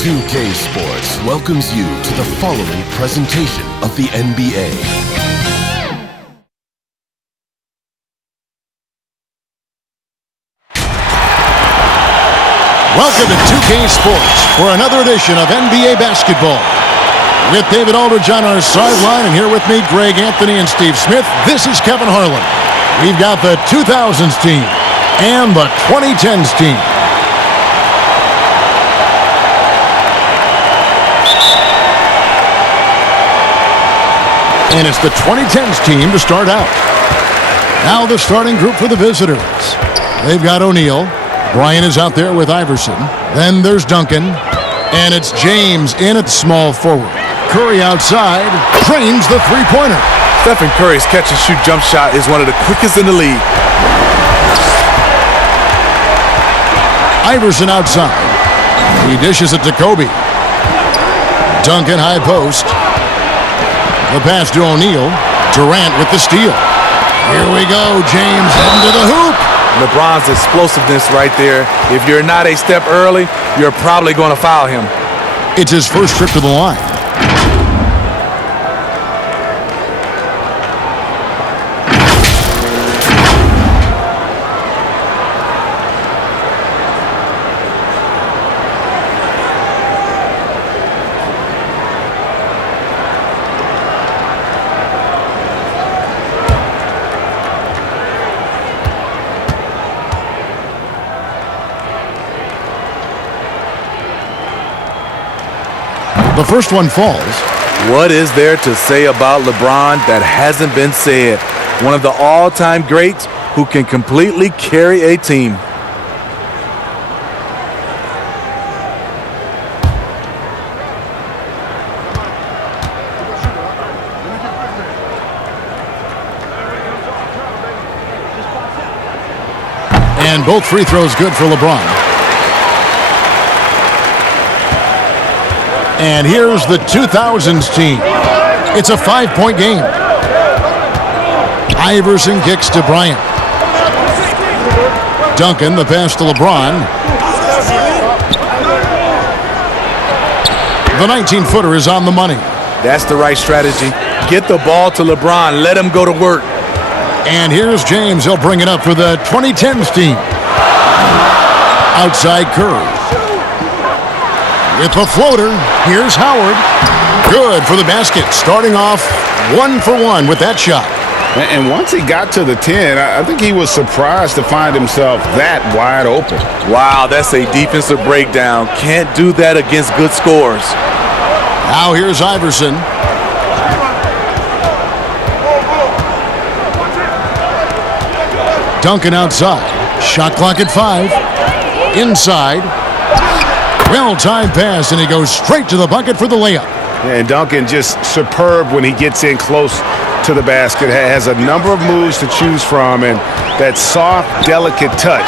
2K Sports welcomes you to the following presentation of the NBA. Welcome to 2K Sports for another edition of NBA basketball. With David Aldridge on our sideline, and here with me, Greg Anthony and Steve Smith, this is Kevin Harlan. We've got the 2000's team and the 2010's team. And it's the 2010's team to start out. Now the starting group for the visitors. They've got O'Neal. Bryant is out there with Iverson. Then there's Duncan. And it's James in at small forward. Curry outside. Drains the three-pointer. Stephen Curry's catch-and-shoot jump shot is one of the quickest in the league. Iverson outside. He dishes it to Kobe. Duncan high post. The pass to O'Neal. Durant with the steal. Here we go. James heading to the hoop. LeBron's explosiveness right there. If you're not a step early, you're probably going to foul him. It's his first trip to the line. The first one falls. What is there to say about LeBron that hasn't been said? One of the all-time greats who can completely carry a team. And both free throws good for LeBron. And here's the 2000's team. It's a 5-point game. Iverson kicks to Bryant. Duncan, the pass to LeBron. The 19-footer is on the money. That's the right strategy. Get the ball to LeBron. Let him go to work. And here's James. He'll bring it up for the 2010's team. Outside Curry. With the floater, here's Howard. Good for the basket, starting off 1-for-1 with that shot. And once he got to the 10, I think he was surprised to find himself that wide open. Wow, that's a defensive breakdown. Can't do that against good scores. Now here's Iverson. Duncan outside. Shot clock at 5. Inside. Well-timed pass, and he goes straight to the bucket for the layup. And Duncan just superb when he gets in close to the basket. Has a number of moves to choose from, and that soft, delicate touch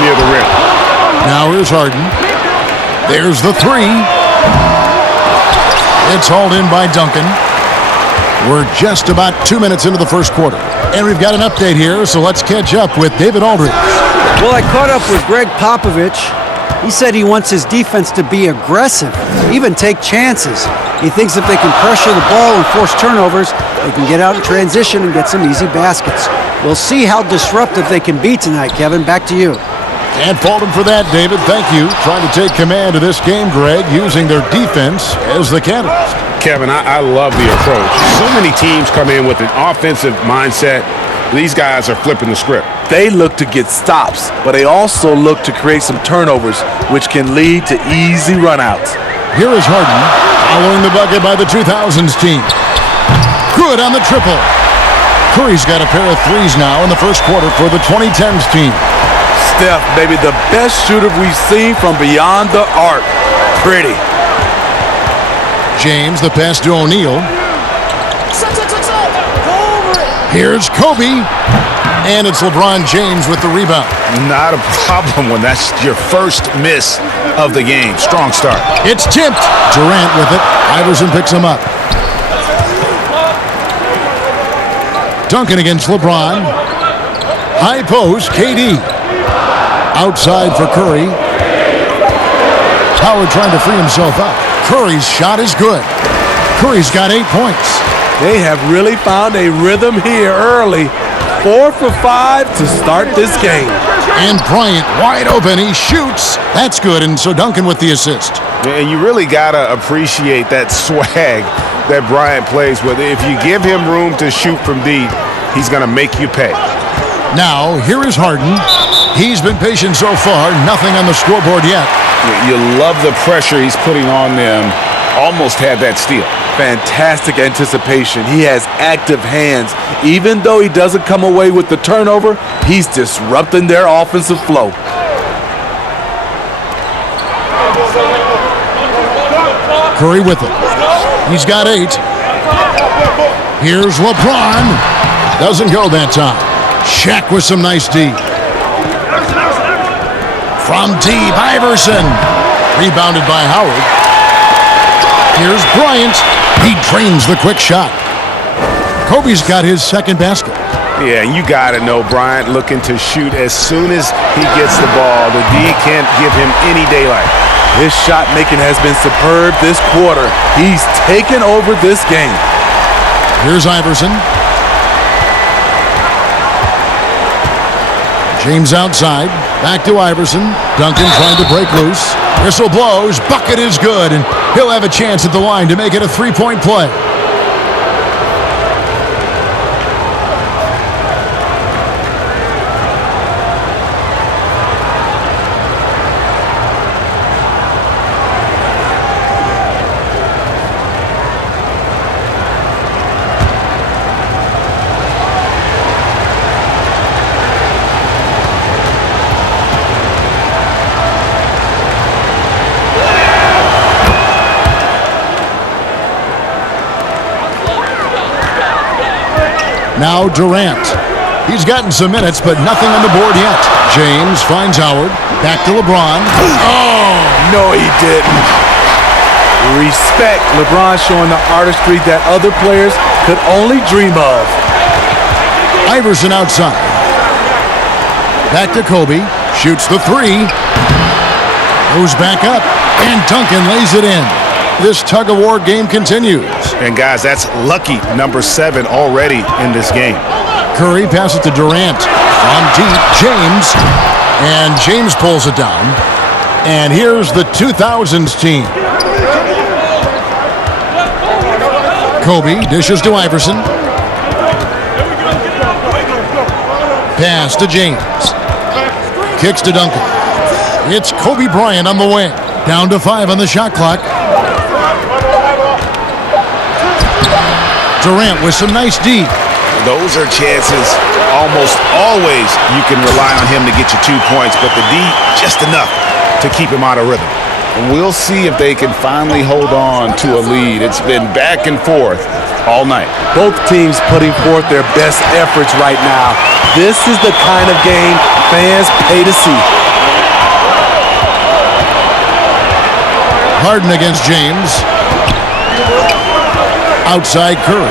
near the rim. Now here's Harden. There's the three. It's hauled in by Duncan. We're just about 2 minutes into the first quarter. And we've got an update here, so let's catch up with David Aldridge. Well, I caught up with Greg Popovich. He said he wants his defense to be aggressive, even take chances. He thinks if they can pressure the ball and force turnovers, they can get out in transition and get some easy baskets. We'll see how disruptive they can be tonight, Kevin. Back to you. Can't fault him for that, David. Thank you. Trying to take command of this game, Greg, using their defense as the catalyst. Kevin, I love the approach. So many teams come in with an offensive mindset. These guys are flipping the script. They look to get stops, but they also look to create some turnovers, which can lead to easy runouts. Here is Harden, following the bucket by the 2000's team. Good on the triple. Curry's got a pair of threes now in the first quarter for the 2010's team. Steph, maybe the best shooter we've seen from beyond the arc. Pretty. James, the pass to O'Neal. Here's Kobe. And it's LeBron James with the rebound. Not a problem when that's your first miss of the game. Strong start. It's tipped. Durant with it. Iverson picks him up. Duncan against LeBron. High post, KD. Outside for Curry. Howard trying to free himself up. Curry's shot is good. Curry's got 8 points. They have really found a rhythm here early. 4 for 5 to start this game. And Bryant wide open. He shoots. That's good. And so Duncan with the assist. And you really got to appreciate that swag that Bryant plays with. If you give him room to shoot from deep, he's going to make you pay. Now, here is Harden. He's been patient so far. Nothing on the scoreboard yet. You love the pressure he's putting on them. Almost had that steal. Fantastic anticipation. He has active hands. Even though he doesn't come away with the turnover, he's disrupting their offensive flow. Curry with it. He's got 8. Here's LeBron. Doesn't go that time. Shaq with some nice D. From deep, Iverson. Rebounded by Howard. Here's Bryant. He drains the quick shot. Kobe's got his second basket. Yeah, you got to know Bryant looking to shoot as soon as he gets the ball. The D can't give him any daylight. His shot making has been superb this quarter. He's taken over this game. Here's Iverson. James outside. Back to Iverson. Duncan trying to break loose. Whistle blows. Bucket is good. And he'll have a chance at the line to make it a 3-point play. Now Durant. He's gotten some minutes, but nothing on the board yet. James finds Howard. Back to LeBron. Oh, no, he didn't. Respect. LeBron showing the artistry that other players could only dream of. Iverson outside. Back to Kobe. Shoots the 3. Goes back up. And Duncan lays it in. This tug-of-war game continues. And guys, that's lucky number 7 already in this game. Curry passes to Durant. From deep, James. And James pulls it down. And here's the 2000's team. Kobe dishes to Iverson. Pass to James. Kicks to Duncan. It's Kobe Bryant on the wing. Down to 5 on the shot clock. Durant with some nice D. Those are chances almost always you can rely on him to get you 2 points, but the D just enough to keep him out of rhythm. We'll see if they can finally hold on to a lead. It's been back and forth all night. Both teams putting forth their best efforts right now. This is the kind of game fans pay to see. Harden against James. Outside Curry.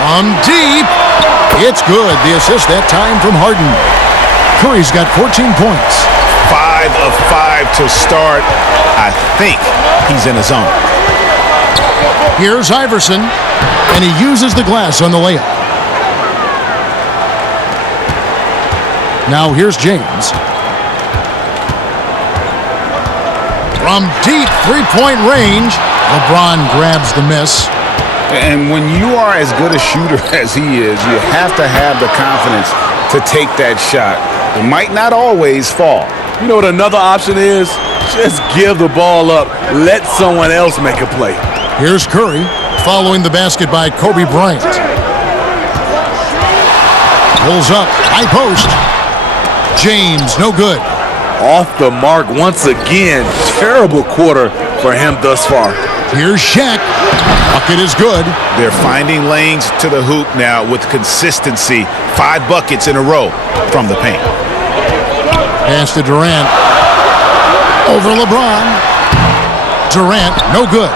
From deep. It's good. The assist that time from Harden. Curry's got 14 points. 5 of 5 to start. I think he's in his zone. Here's Iverson. And he uses the glass on the layup. Now here's James. From deep 3-point range. LeBron grabs the miss. And when you are as good a shooter as he is, you have to have the confidence to take that shot. It might not always fall. You know what another option is? Just give the ball up. Let someone else make a play. Here's Curry following the basket by Kobe Bryant. Pulls up. High post. James, no good. Off the mark once again. Terrible quarter for him thus far. Here's Shaq. Bucket is good. They're finding lanes to the hoop now with consistency. 5 buckets in a row from the paint. Pass to Durant. Over LeBron. Durant, no good.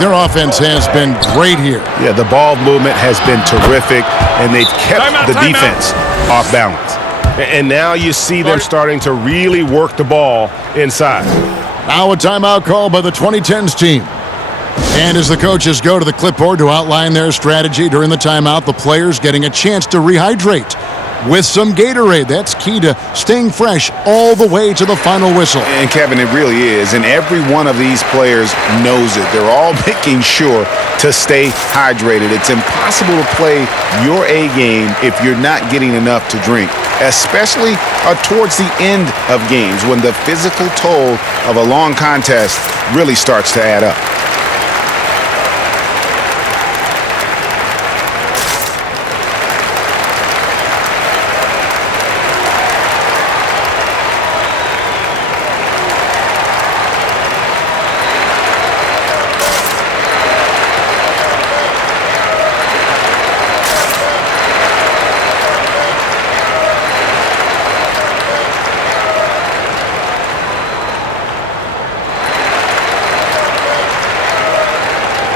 Their offense has been great here. Yeah, the ball movement has been terrific, and they've kept the defense off balance. And now you see them starting to really work the ball inside. Now a timeout call by the 2010's team. And as the coaches go to the clipboard to outline their strategy during the timeout, the players getting a chance to rehydrate with some Gatorade. That's key to staying fresh all the way to the final whistle. And Kevin, it really is. And every one of these players knows it. They're all making sure to stay hydrated. It's impossible to play your A game if you're not getting enough to drink, especially towards the end of games when the physical toll of a long contest really starts to add up.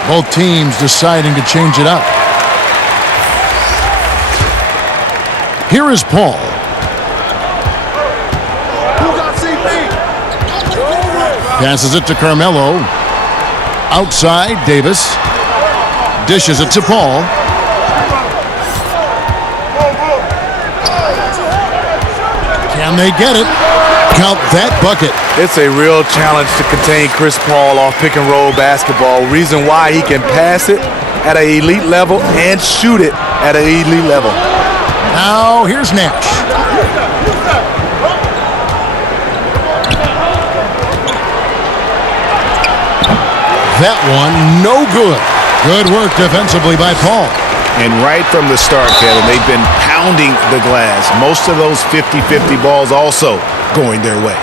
Both teams deciding to change it up. Here is Paul. Passes it to Carmelo. Outside, Davis. Dishes it to Paul. Can they get it? Count that bucket. It's a real challenge to contain Chris Paul off pick-and-roll basketball. Reason why he can pass it at an elite level and shoot it at an elite level. Now here's Nash. That one, no good. Good work defensively by Paul. And right from the start, Kevin, they've been pounding the glass. Most of those 50-50 balls also going their way.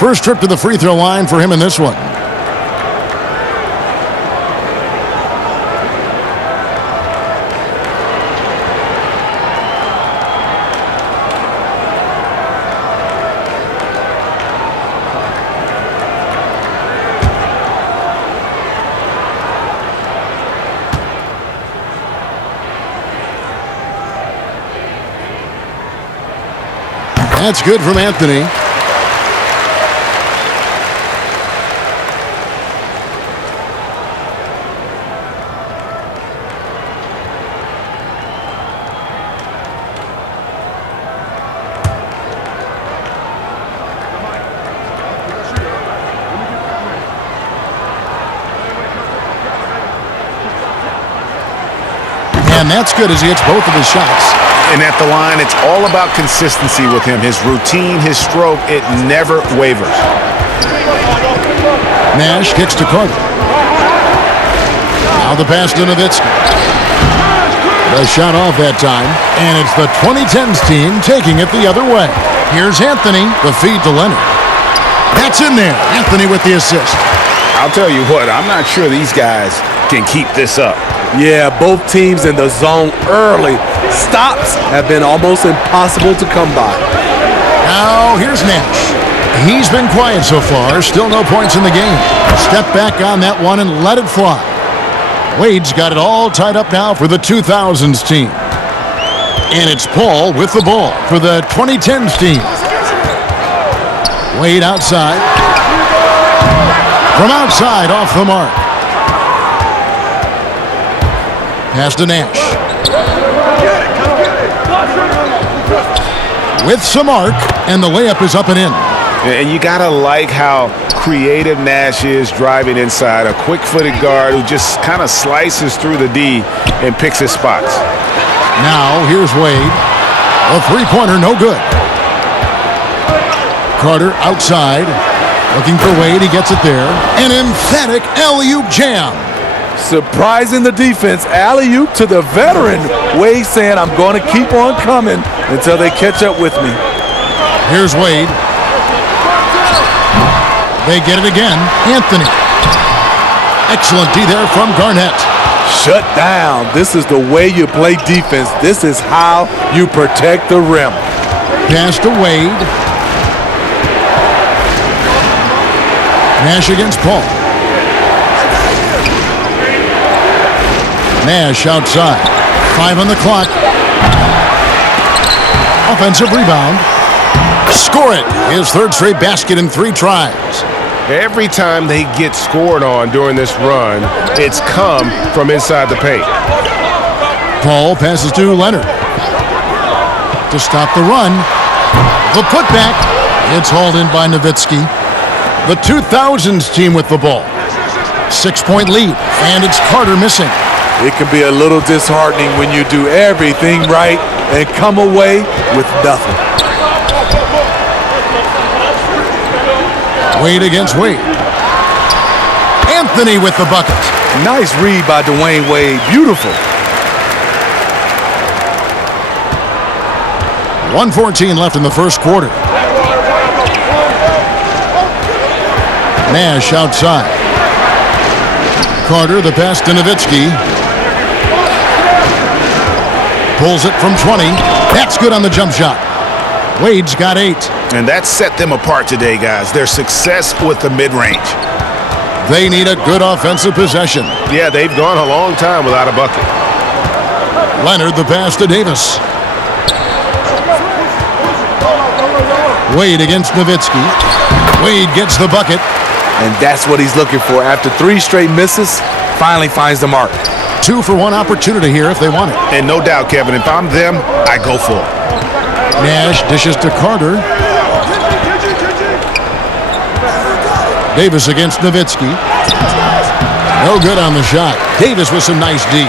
First trip to the free throw line for him in this one. That's good from Anthony. And that's good as he hits both of his shots. And at the line, it's all about consistency with him. His routine, his stroke, it never wavers. Nash kicks to Carter. Now the pass to Nowitzki. The shot off that time. And it's the 2010's team taking it the other way. Here's Anthony, the feed to Leonard. That's in there. Anthony with the assist. I'll tell you what, I'm not sure these guys can keep this up. Yeah, both teams in the zone early. Stops have been almost impossible to come by. Now here's Nash. He's been quiet so far. Still no points in the game. Step back on that one and let it fly. Wade's got it all tied up now for the 2000's team. And it's Paul with the ball for the 2010's team. Wade outside. From outside, off the mark. Pass to Nash. With some arc, and the layup is up and in. And you got to like how creative Nash is driving inside. A quick-footed guard who just kind of slices through the D and picks his spots. Now, here's Wade. A three-pointer, no good. Carter outside. Looking for Wade, he gets it there. An emphatic alley-oop jam. Surprising the defense. Alley-oop to the veteran. Wade saying, I'm going to keep on coming until they catch up with me. Here's Wade. They get it again. Anthony. Excellent D there from Garnett. Shut down. This is the way you play defense. This is how you protect the rim. Pass to Wade. Nash against Paul. Nash outside. 5 on the clock. Offensive rebound. Score it. His third straight basket in 3 tries. Every time they get scored on during this run, it's come from inside the paint. Paul passes to Leonard. To stop the run. The putback. It's hauled in by Nowitzki. The 2000's team with the ball. 6-point lead, and it's Carter missing. It can be a little disheartening when you do everything right and come away with nothing. Wade against Wade. Anthony with the bucket. Nice read by Dwayne Wade. Beautiful. 1:14 left in the first quarter. Nash outside. Carter, the pass to Nowitzki. Pulls it from 20. That's good on the jump shot. Wade's got 8. And that set them apart today, guys. Their success with the mid-range. They need a good offensive possession. Yeah, they've gone a long time without a bucket. Leonard, the pass to Davis. Wade against Nowitzki. Wade gets the bucket. And that's what he's looking for. After 3 straight misses, finally finds the mark. 2 for 1 opportunity here if they want it. And no doubt, Kevin, if I'm them, I go for it. Nash dishes to Carter. Davis against Nowitzki. No good on the shot. Davis with some nice D.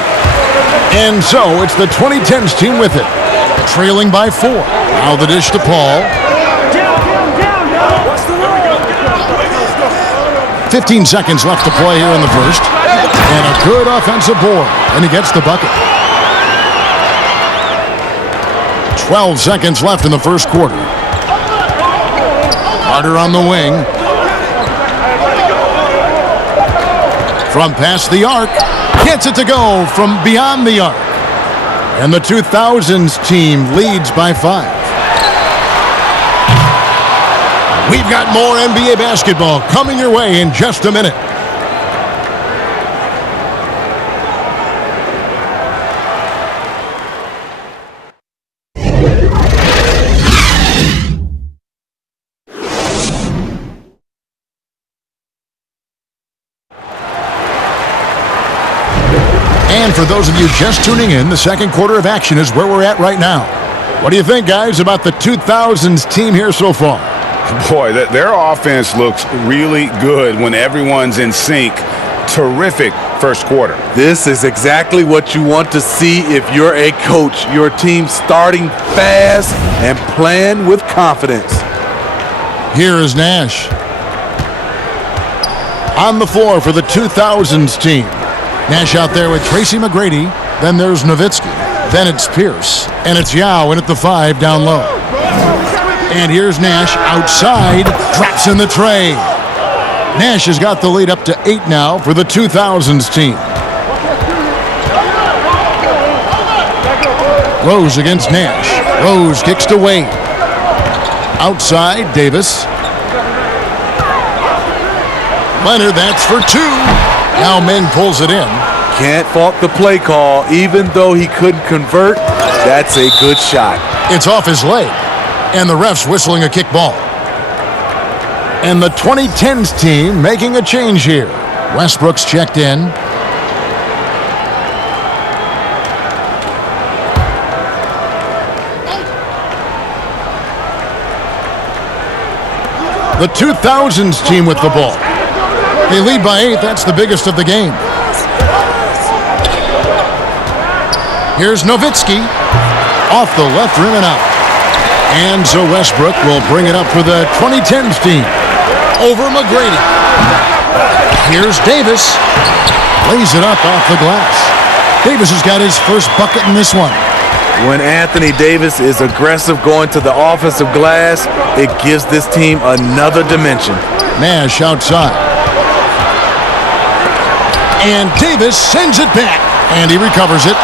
And so it's the 2010's team with it. Trailing by 4. Now the dish to Paul. 15 seconds left to play here in the first. And a good offensive board. And he gets the bucket. 12 seconds left in the first quarter. Carter on the wing. From past the arc. Gets it to go from beyond the arc. And the 2000's team leads by 5. We've got more NBA basketball coming your way in just a minute. And for those of you just tuning in, the second quarter of action is where we're at right now. What do you think, guys, about the 2000's team here so far? Boy, their offense looks really good when everyone's in sync. Terrific first quarter. This is exactly what you want to see if you're a coach. Your team starting fast and playing with confidence. Here is Nash. On the floor for the 2000's team. Nash out there with Tracy McGrady. Then there's Nowitzki. Then it's Pierce. And it's Yao in at the 5 down low. And here's Nash outside. Drops in the tray. Nash has got the lead up to 8 now for the 2000's team. Rose against Nash. Rose kicks to Wade. Outside, Davis. Leonard, that's for 2. Now Meng pulls it in. Can't fault the play call. Even though he couldn't convert, that's a good shot. It's off his leg. And the ref's whistling a kickball. And the 2010's team making a change here. Westbrook's checked in. The 2000's team with the ball. They lead by 8. That's the biggest of the game. Here's Nowitzki. Off the left rim and out. And so Westbrook will bring it up for the 2010's team. Over McGrady. Here's Davis. Lays it up off the glass. Davis has got his first bucket in this one. When Anthony Davis is aggressive going to the offensive glass, it gives this team another dimension. Nash outside. And Davis sends it back. And he recovers it.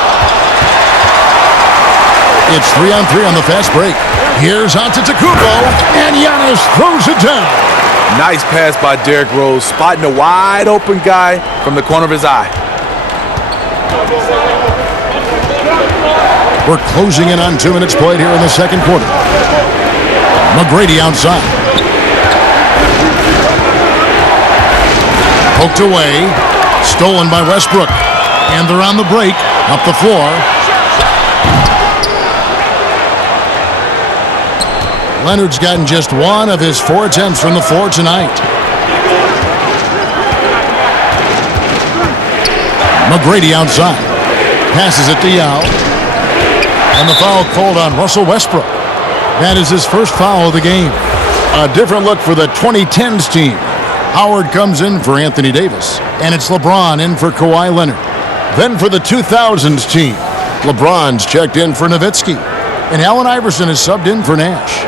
It's 3-on-3 on the fast break. Here's Antetokounmpo, and Giannis throws it down. Nice pass by Derrick Rose, spotting a wide open guy from the corner of his eye. We're closing in on 2 minutes played here in the second quarter. McGrady outside. Poked away. Stolen by Westbrook. And they're on the break. Up the floor. Leonard's gotten just 1 of his 4 attempts from the floor tonight. McGrady outside. Passes it to Yao. And the foul called on Russell Westbrook. That is his first foul of the game. A different look for the 2010's team. Howard comes in for Anthony Davis. And it's LeBron in for Kawhi Leonard. Then for the 2000's team, LeBron's checked in for Nowitzki. And Allen Iverson is subbed in for Nash.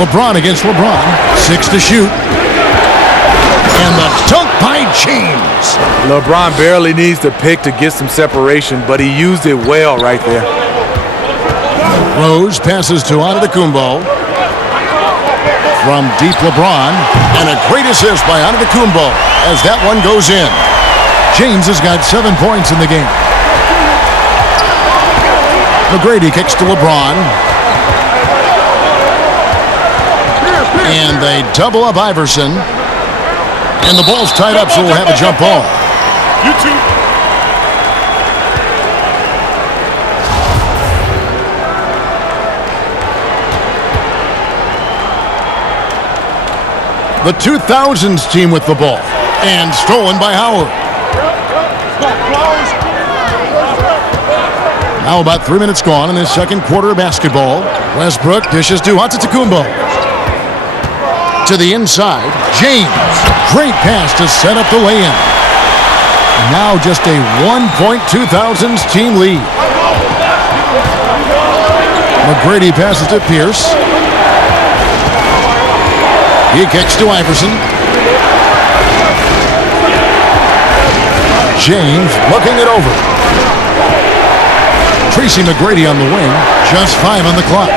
LeBron against LeBron. 6 to shoot. And the dunk by James. LeBron barely needs to pick to get some separation, but he used it well right there. Rose passes to Antetokounmpo. From deep LeBron. And a great assist by Antetokounmpo as that one goes in. James has got 7 points in the game. McGrady kicks to LeBron. And they double up Iverson. And the ball's tied up, so we'll have a jump ball. You two. The 2000's team with the ball. And stolen by Howard. Now about 3 minutes gone in this second quarter of basketball. Westbrook dishes to Antetokounmpo. To the inside, James. Great pass to set up the lay-in. Now just a 1-point 2000's team lead. McGrady passes to Pierce. He kicks to Iverson. James looking it over. Tracy McGrady on the wing. Just 5 on the clock.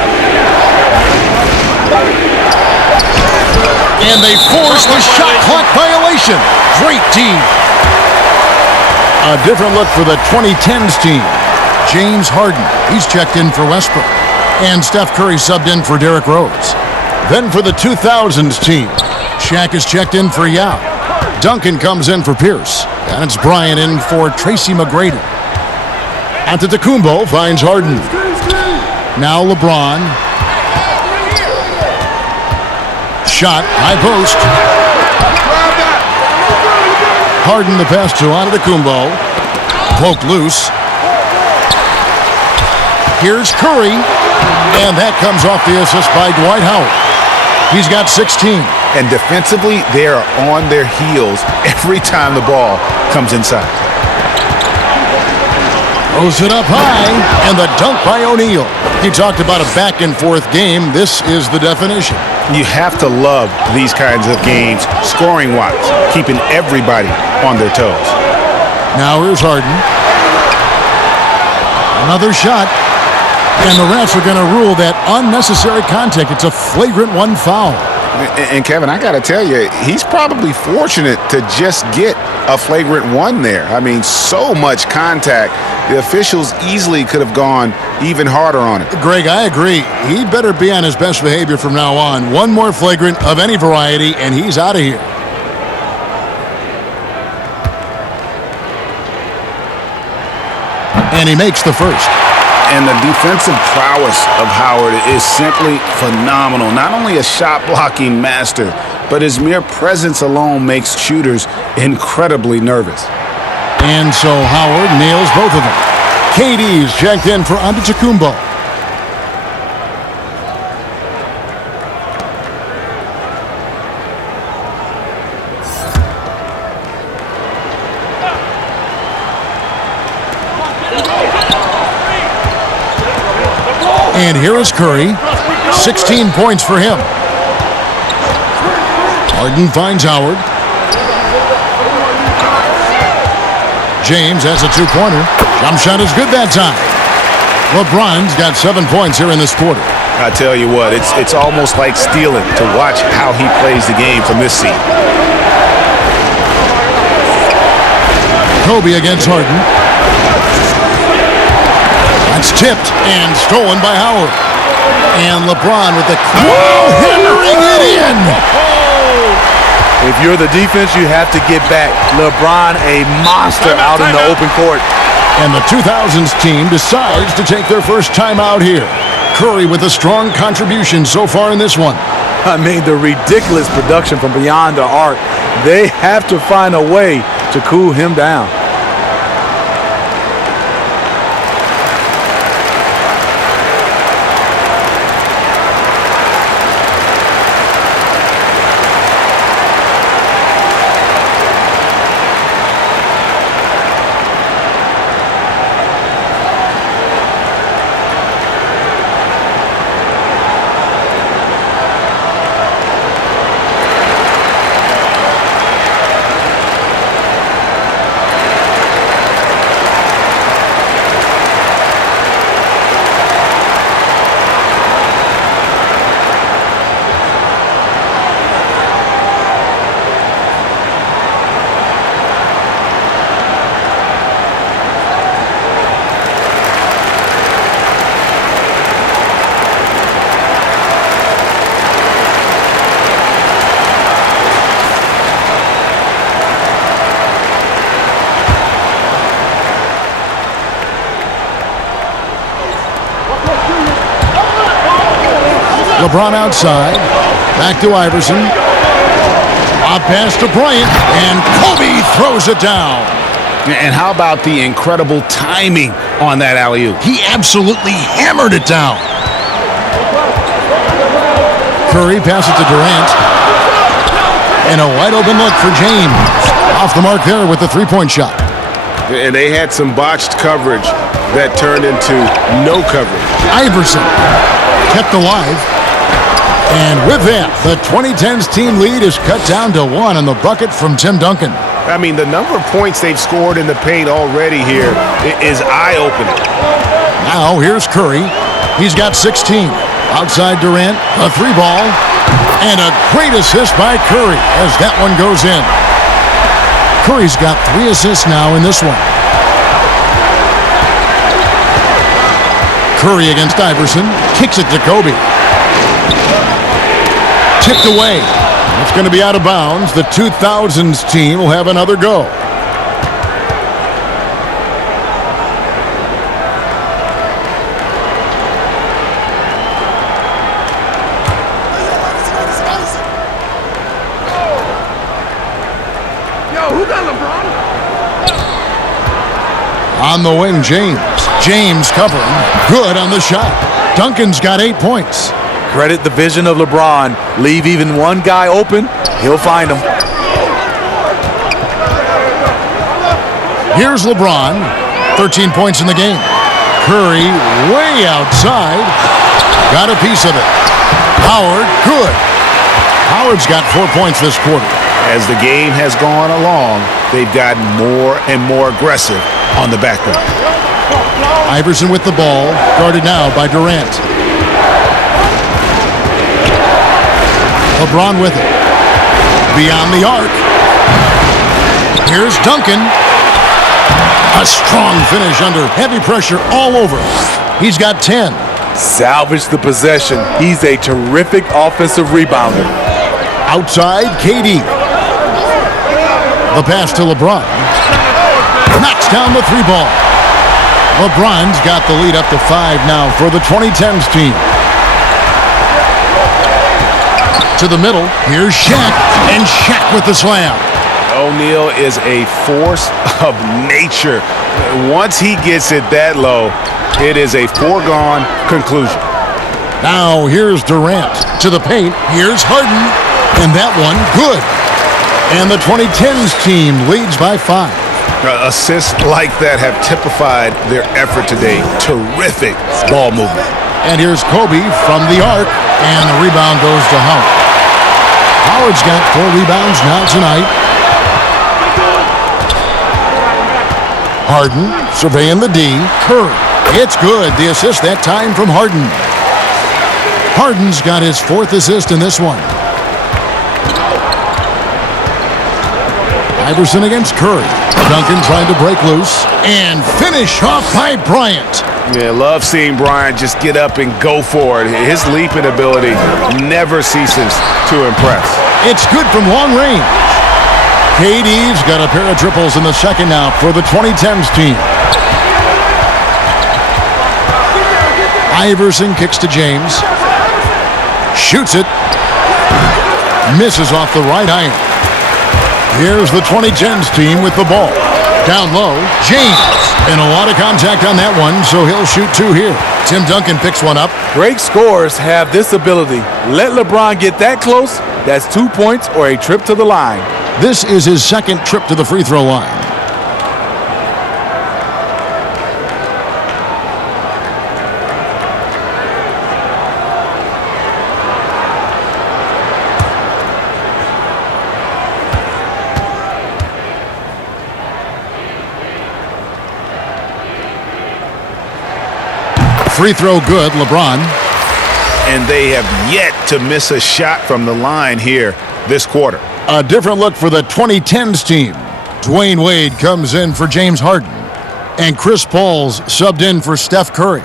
And they force the shot clock violation. Great team. A different look for the 2010's team. James Harden. He's checked in for Westbrook. And Steph Curry subbed in for Derrick Rose. Then for the 2000's team, Shaq is checked in for Yao. Duncan comes in for Pierce. And it's Bryant in for Tracy McGrady. Antetokounmpo finds Harden. Now LeBron. Shot, high post. Harden the pass to Antetokounmpo. Poked loose. Here's Curry. And that comes off the assist by Dwight Howard. He's got 16. And defensively, they are on their heels every time the ball comes inside. Throws it up high. And the dunk by O'Neal. You talked about a back-and-forth game. This is the definition. You have to love these kinds of games, scoring-wise, keeping everybody on their toes. Now here's Harden. Another shot. And the refs are going to rule that unnecessary contact. It's a flagrant 1 foul. And Kevin, I got to tell you, he's probably fortunate to just get a flagrant 1 there. I mean, so much contact. The officials easily could have gone even harder on it. Greg, I agree. He'd better be on his best behavior from now on. One more flagrant of any variety, and he's out of here. And he makes the first. And the defensive prowess of Howard is simply phenomenal. Not only a shot-blocking master, but his mere presence alone makes shooters incredibly nervous. And so Howard nails both of them. KD's checked in for Antetokounmpo. And here is Curry. 16 points for him. Harden finds Howard. James has a two-pointer. Jump shot is good that time. LeBron's got 7 points here in this quarter. I tell you what, it's almost like stealing to watch how he plays the game from this seat. Kobe against Harden. That's tipped and stolen by Howard. And LeBron with the hammering it in. If you're the defense, you have to get back. LeBron, a monster out in the open court. And the 2000's team decides to take their first timeout here. Curry with a strong contribution so far in this one. I mean, the ridiculous production from beyond the arc. They have to find a way to cool him down. LeBron outside. Back to Iverson. Lob pass to Bryant. And Kobe throws it down. And how about the incredible timing on that alley-oop? He absolutely hammered it down. Curry passes it to Durant. And a wide open look for James. Off the mark there with the three-point shot. And they had some botched coverage that turned into no coverage. Iverson kept alive. And with that, the 2010's team lead is cut down to 1 on the bucket from Tim Duncan. I mean, the number of points they've scored in the paint already here is eye-opening. Now, here's Curry. He's got 16. Outside Durant, a three ball. And a great assist by Curry as that one goes in. Curry's got 3 assists now in this one. Curry against Iverson. Kicks it to Kobe. Tipped away. It's going to be out of bounds. The 2000's team will have another go. On the wing, James. James covering. Good on the shot. Duncan's got 8 points. Credit the vision of LeBron. Leave even one guy open, he'll find him. Here's LeBron. 13 points in the game. Curry way outside. Got a piece of it. Howard, good. Howard's got 4 points this quarter. As the game has gone along, they've gotten more and more aggressive on the backboard. Iverson with the ball, guarded now by Durant. LeBron with it. Beyond the arc. Here's Duncan. A strong finish under heavy pressure all over. He's got 10. Salvage the possession. He's a terrific offensive rebounder. Outside, KD. The pass to LeBron. Knocks down the three ball. LeBron's got the lead up to 5 now for the 2010's team. To the middle, here's Shaq, and Shaq with the slam. O'Neal is a force of nature. Once he gets it that low, it is a foregone conclusion. Now here's Durant to the paint. Here's Harden, and that one good. And the 2010's team leads by 5. Assists like that have typified their effort today. Terrific ball movement. And here's Kobe from the arc, and the rebound goes to Howard. Howard's got 4 rebounds now tonight. Harden surveying the D. Curry. It's good. The assist that time from Harden. Harden's got his 4th assist in this one. Iverson against Curry. Duncan trying to break loose. And finish off by Bryant. Yeah, love seeing Bryant just get up and go for it. His leaping ability never ceases to impress. It's good from long range. KD's got a pair of triples in the second now for the 2010's team. Iverson kicks to James. Shoots it. Misses off the right iron. Here's the 2010's team with the ball. Down low, James. And a lot of contact on that one, so he'll shoot 2 here. Tim Duncan picks one up. Great scorers have this ability. Let LeBron get that close, that's 2 points or a trip to the line. This is his 2nd trip to the free throw line. Free throw good, LeBron. And they have yet to miss a shot from the line here this quarter. A different look for the 2010's team. Dwayne Wade comes in for James Harden. And Chris Paul's subbed in for Steph Curry.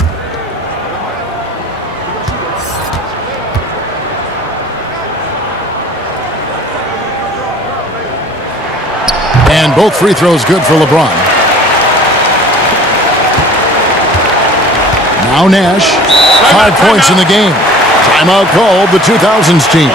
And both free throws good for LeBron. Now Nash, 5 points in the game. Timeout called the 2000's team.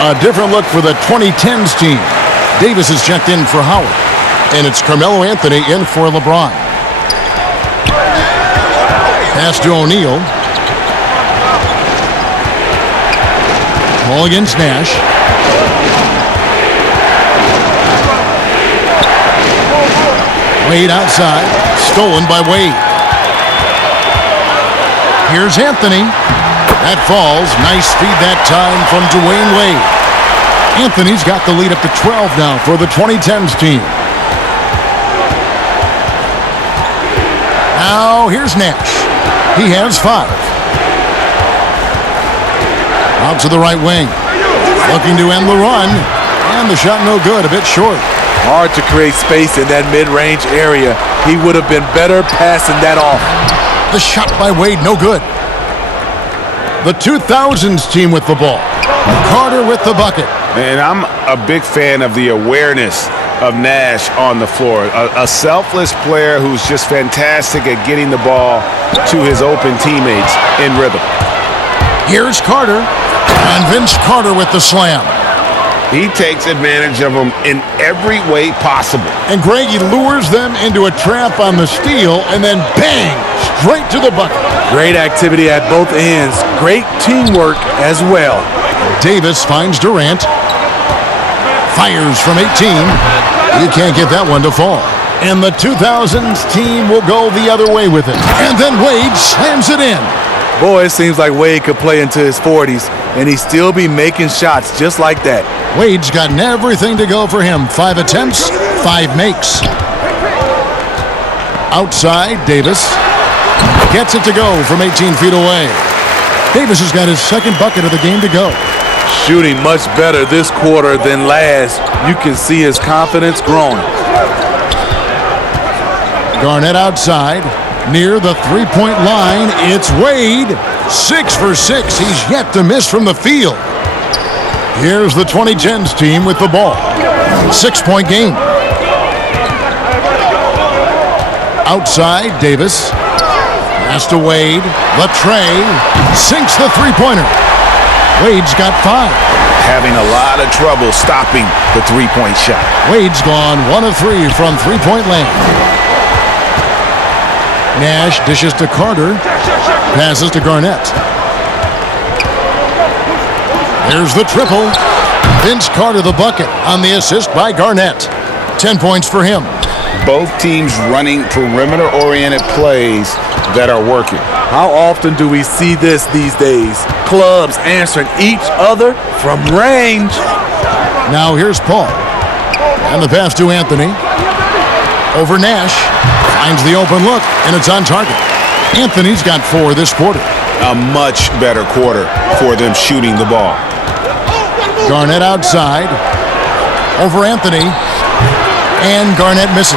A different look for the 2010's team. Davis is checked in for Howard. And it's Carmelo Anthony in for LeBron. Pass to O'Neal. Ball against Nash. Wade outside. Stolen by Wade. Here's Anthony. That falls. Nice feed that time from Dwayne Wade. Anthony's got the lead up to 12 now for the 2010's team. Now here's Nash. He has 5. Out to the right wing. Looking to end the run. And the shot no good. A bit short. Hard to create space in that mid-range area. He would have been better passing that off. The shot by Wade no good. The 2000's team with the ball. Carter with the bucket. And I'm a big fan of the awareness of Nash on the floor. A selfless player who's just fantastic at getting the ball to his open teammates in rhythm. Here's Carter. And Vince Carter with the slam. He takes advantage of them in every way possible. And Greg, he lures them into a trap on the steal and then bang, straight to the bucket. Great activity at both ends. Great teamwork as well. Davis finds Durant. Fires from 18. You can't get that one to fall. And the 2000's team will go the other way with it. And then Wade slams it in. Boy, it seems like Wade could play into his 40s, and he'd still be making shots just like that. Wade's gotten everything to go for him. 5 attempts, 5 makes. Outside, Davis gets it to go from 18 feet away. Davis has got his second bucket of the game to go. shooting much better this quarter than last. You can see his confidence growing. Garnett outside, near the three-point line. It's Wade. 6 for 6. He's yet to miss from the field. Here's the 2010's team with the ball. 6-point game. Outside, Davis. Pass to Wade. Latre sinks the three-pointer. Wade's got 5. Having a lot of trouble stopping the three-point shot. Wade's gone 1 of 3 from three-point land. Nash dishes to Carter. Passes to Garnett. There's the triple. Vince Carter the bucket on the assist by Garnett. 10 points for him. Both teams running perimeter-oriented plays that are working. How often do we see this these days? Clubs answering each other from range. Now here's Paul. And the pass to Anthony. Over Nash. Finds the open look, and it's on target. Anthony's got 4 this quarter. A much better quarter for them shooting the ball. Garnett outside. Over Anthony. And Garnett misses.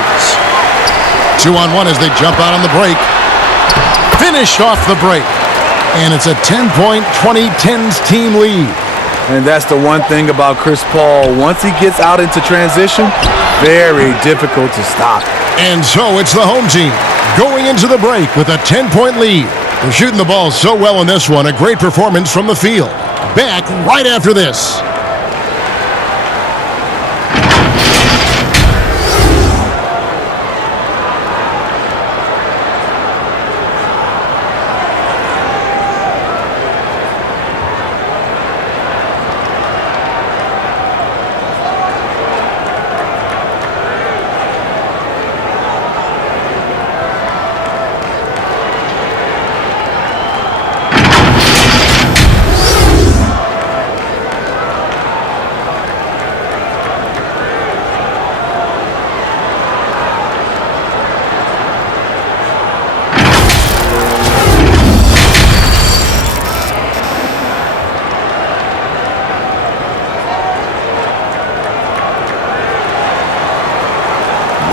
2-on-1 as they jump out on the break. Finished off the break. And it's a 10-point 2010's team lead. And that's the one thing about Chris Paul. Once he gets out into transition, very difficult to stop. And so it's the home team going into the break with a 10-point lead. They're shooting the ball so well in this one. A great performance from the field. Back right after this.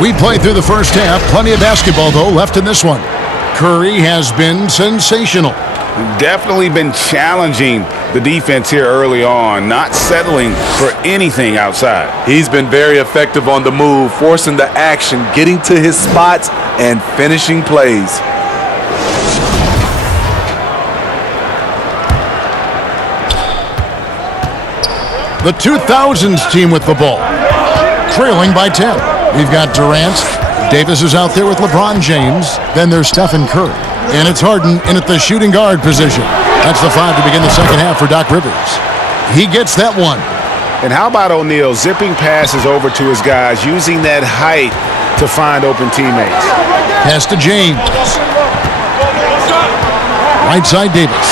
We played through the first half. Plenty of basketball, though, left in this one. Curry has been sensational. Definitely been challenging the defense here early on, not settling for anything outside. He's been very effective on the move, forcing the action, getting to his spots, and finishing plays. The 2000's team with the ball, trailing by 10. We've got Durant. Davis is out there with LeBron James. Then there's Stephen Curry. And it's Harden in at the shooting guard position. That's the 5 to begin the second half for Doc Rivers. He gets that one. And how about O'Neal zipping passes over to his guys, using that height to find open teammates. Pass to James. Right side Davis.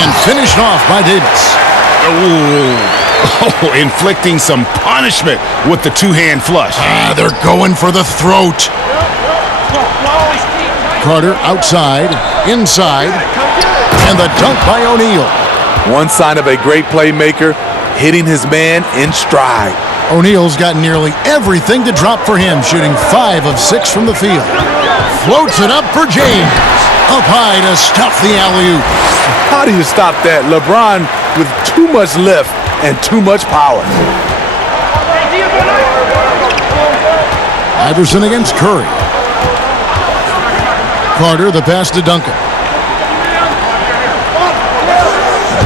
And finished off by Davis. Oh, inflicting some punishment with the two-hand flush. They're going for the throat. Carter outside, inside, and the dunk by O'Neal. One sign of a great playmaker, hitting his man in stride. O'Neal's got nearly everything to drop for him, shooting 5 of 6 from the field. Floats it up for James. Up high to stuff the alley-oop. How do you stop that? LeBron with too much lift and too much power. Iverson against Curry. Carter, the pass to Duncan.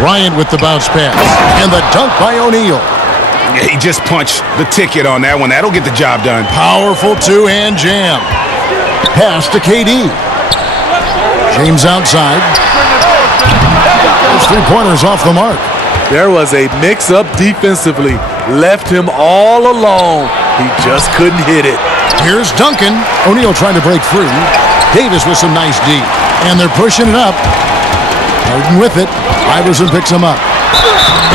Bryant with the bounce pass. And the dunk by O'Neal. Yeah, he just punched the ticket on that one. That'll get the job done. Powerful two-hand jam. Pass to KD. James outside. Those three-pointers off the mark. There was a mix-up defensively. Left him all alone. He just couldn't hit it. Here's Duncan. O'Neal trying to break free. Davis with some nice D. And they're pushing it up. Harden with it. Iverson picks him up.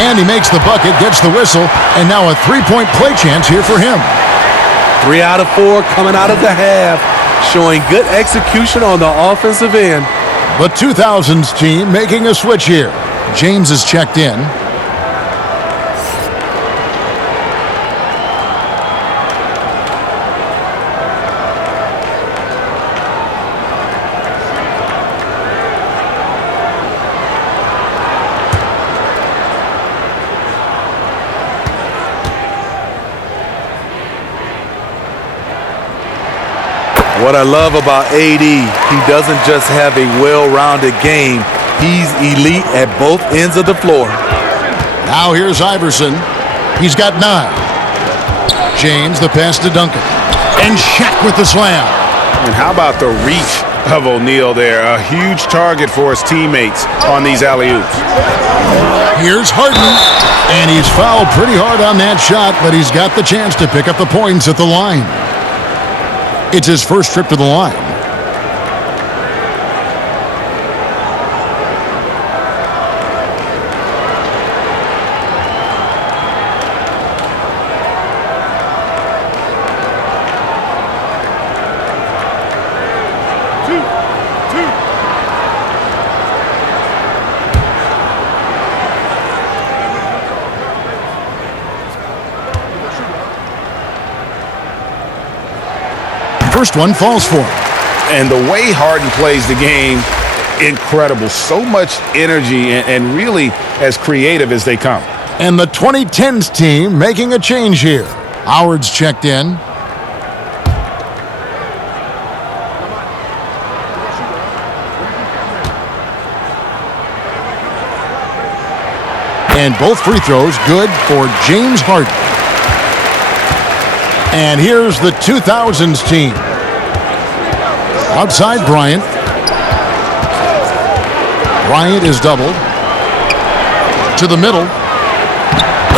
And he makes the bucket, gets the whistle, and now a three-point play chance here for him. 3 out of 4 coming out of the half, showing good execution on the offensive end. The 2000's team making a switch here. James is checked in. What I love about AD, he doesn't just have a well-rounded game. He's elite at both ends of the floor. Now here's Iverson. He's got 9. James, the pass to Duncan. And Shaq with the slam. And how about the reach of O'Neal there? A huge target for his teammates on these alley-oops. Here's Harden. And he's fouled pretty hard on that shot, but he's got the chance to pick up the points at the line. It's his first trip to the line. First one falls for him. And the way Harden plays the game, incredible. So much energy and really as creative as they come. And the 2010's team making a change here. Howard's checked in. And both free throws good for James Harden. And here's the 2000's team. Outside Bryant. Bryant is doubled. To the middle.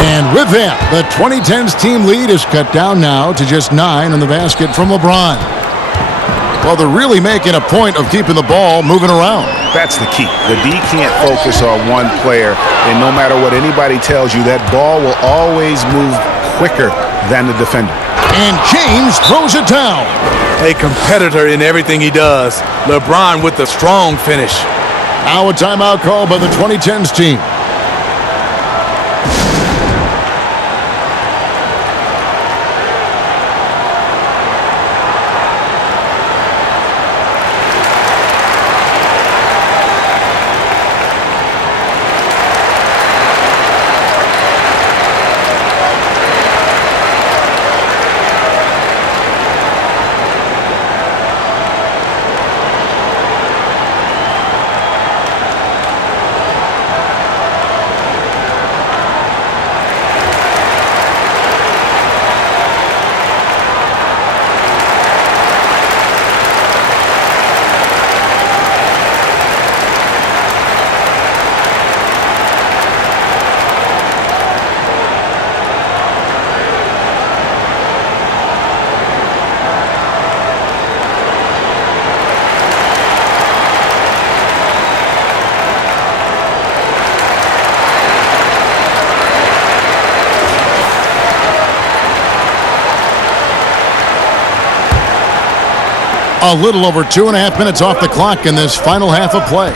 And with that, the 2010's team lead is cut down now to just 9 in the basket from LeBron. Well, they're really making a point of keeping the ball moving around. That's the key. The D can't focus on one player, and no matter what anybody tells you, that ball will always move quicker than the defender. And James throws it down. A competitor in everything he does. LeBron with the strong finish. Now a timeout call by the 2010's team. A little over 2.5 minutes off the clock in this final half of play.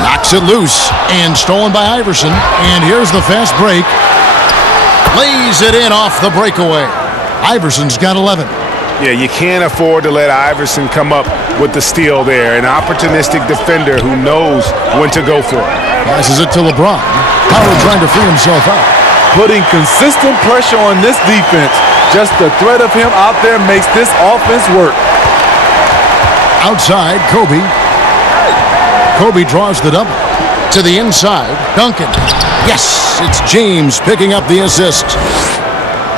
Knocks it loose and stolen by Iverson. And here's the fast break. Lays it in off the breakaway. Iverson's got 11. Yeah, you can't afford to let Iverson come up with the steal there. An opportunistic defender who knows when to go for it. Passes it to LeBron. Howard trying to free himself out. Putting consistent pressure on this defense. Just the threat of him out there makes this offense work. Outside, Kobe. Kobe draws the double. To the inside, Duncan. Yes, it's James picking up the assist.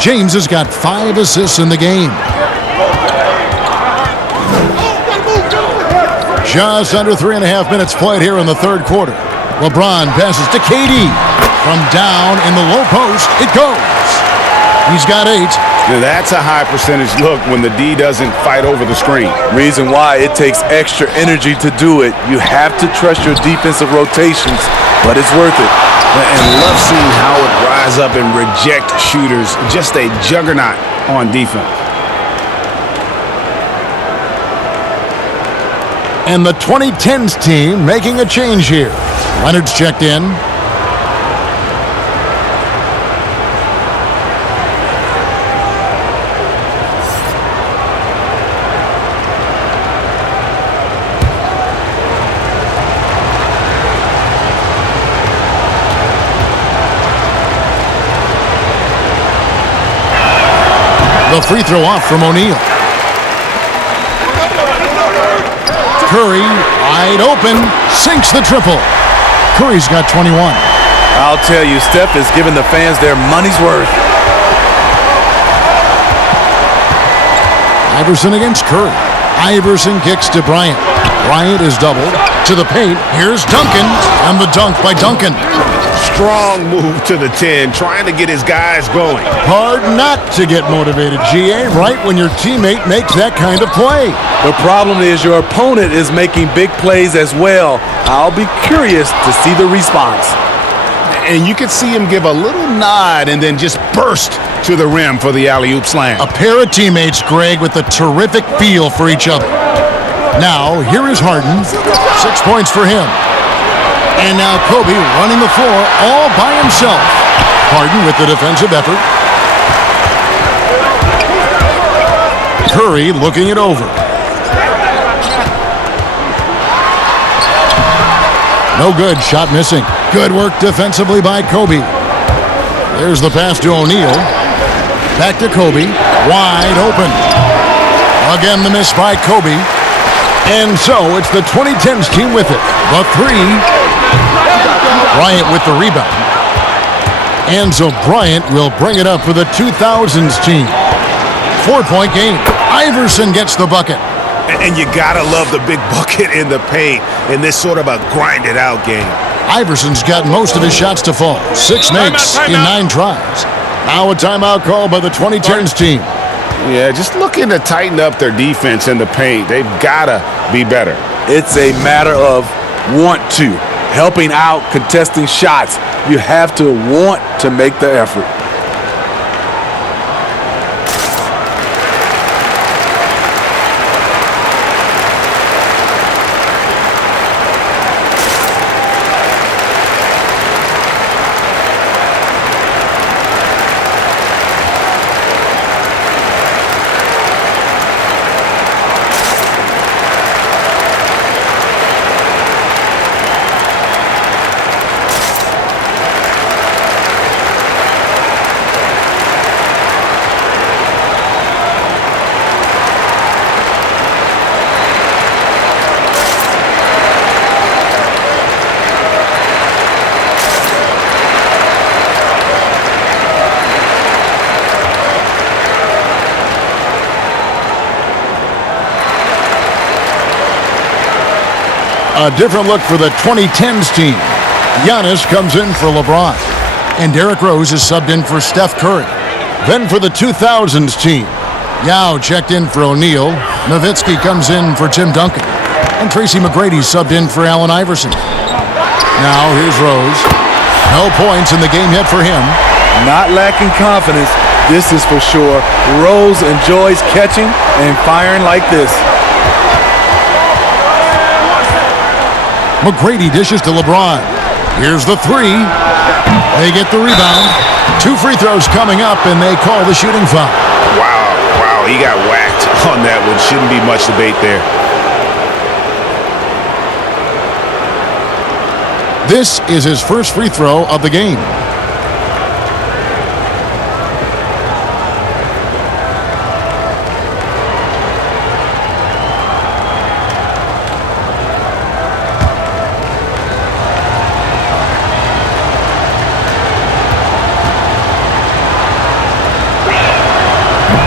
James has got 5 assists in the game. Just under 3.5 minutes played here in the third quarter. LeBron passes to KD. From down in the low post, it goes. He's got 8. Now that's a high percentage look when the D doesn't fight over the screen. Reason why it takes extra energy to do it. You have to trust your defensive rotations, but it's worth it. And love seeing Howard rise up and reject shooters. Just a juggernaut on defense. And the 2010's team making a change here. Leonard's checked in. The free throw off from O'Neal. Curry, wide open, sinks the triple. Curry's got 21. I'll tell you, Steph is giving the fans their money's worth. Iverson against Curry. Iverson kicks to Bryant. Bryant is doubled. To the paint. Here's Duncan. And the dunk by Duncan. Strong move to the 10, trying to get his guys going. Hard not to get motivated, GA, right when your teammate makes that kind of play. The problem is your opponent is making big plays as well. I'll be curious to see the response. And you can see him give a little nod and then just burst to the rim for the alley-oop slam. A pair of teammates, Greg, with a terrific feel for each other. Now, here is Harden. 6 points for him. And now Kobe running the floor all by himself. Harden with the defensive effort. Curry looking it over. No good, shot missing. Good work defensively by Kobe. There's the pass to O'Neal. Back to Kobe, wide open. Again the miss by Kobe. And so it's the 2010's team with it. The three. Bryant with the rebound. And so Bryant will bring it up for the 2000's team. 4-point game. Iverson gets the bucket. And you gotta love the big bucket in the paint in this sort of a grinded out game. Iverson's got most of his shots to fall. 6 makes in 9 tries. Now a timeout call by the 2010's team. Yeah, just looking to tighten up their defense in the paint. They've gotta be better. It's a matter of want to. Helping out, contesting shots. You have to want to make the effort. A different look for the 2010's team. Giannis comes in for LeBron. And Derrick Rose is subbed in for Steph Curry. Then for the 2000's team, Yao checked in for O'Neal. Nowitzki comes in for Tim Duncan. And Tracy McGrady subbed in for Allen Iverson. Now here's Rose. No points in the game yet for him. Not lacking confidence, this is for sure. Rose enjoys catching and firing like this. McGrady dishes to LeBron. Here's the three. They get the rebound. 2 free throws coming up, and they call the shooting foul. Wow, he got whacked on that one. Shouldn't be much debate there. This is his first free throw of the game.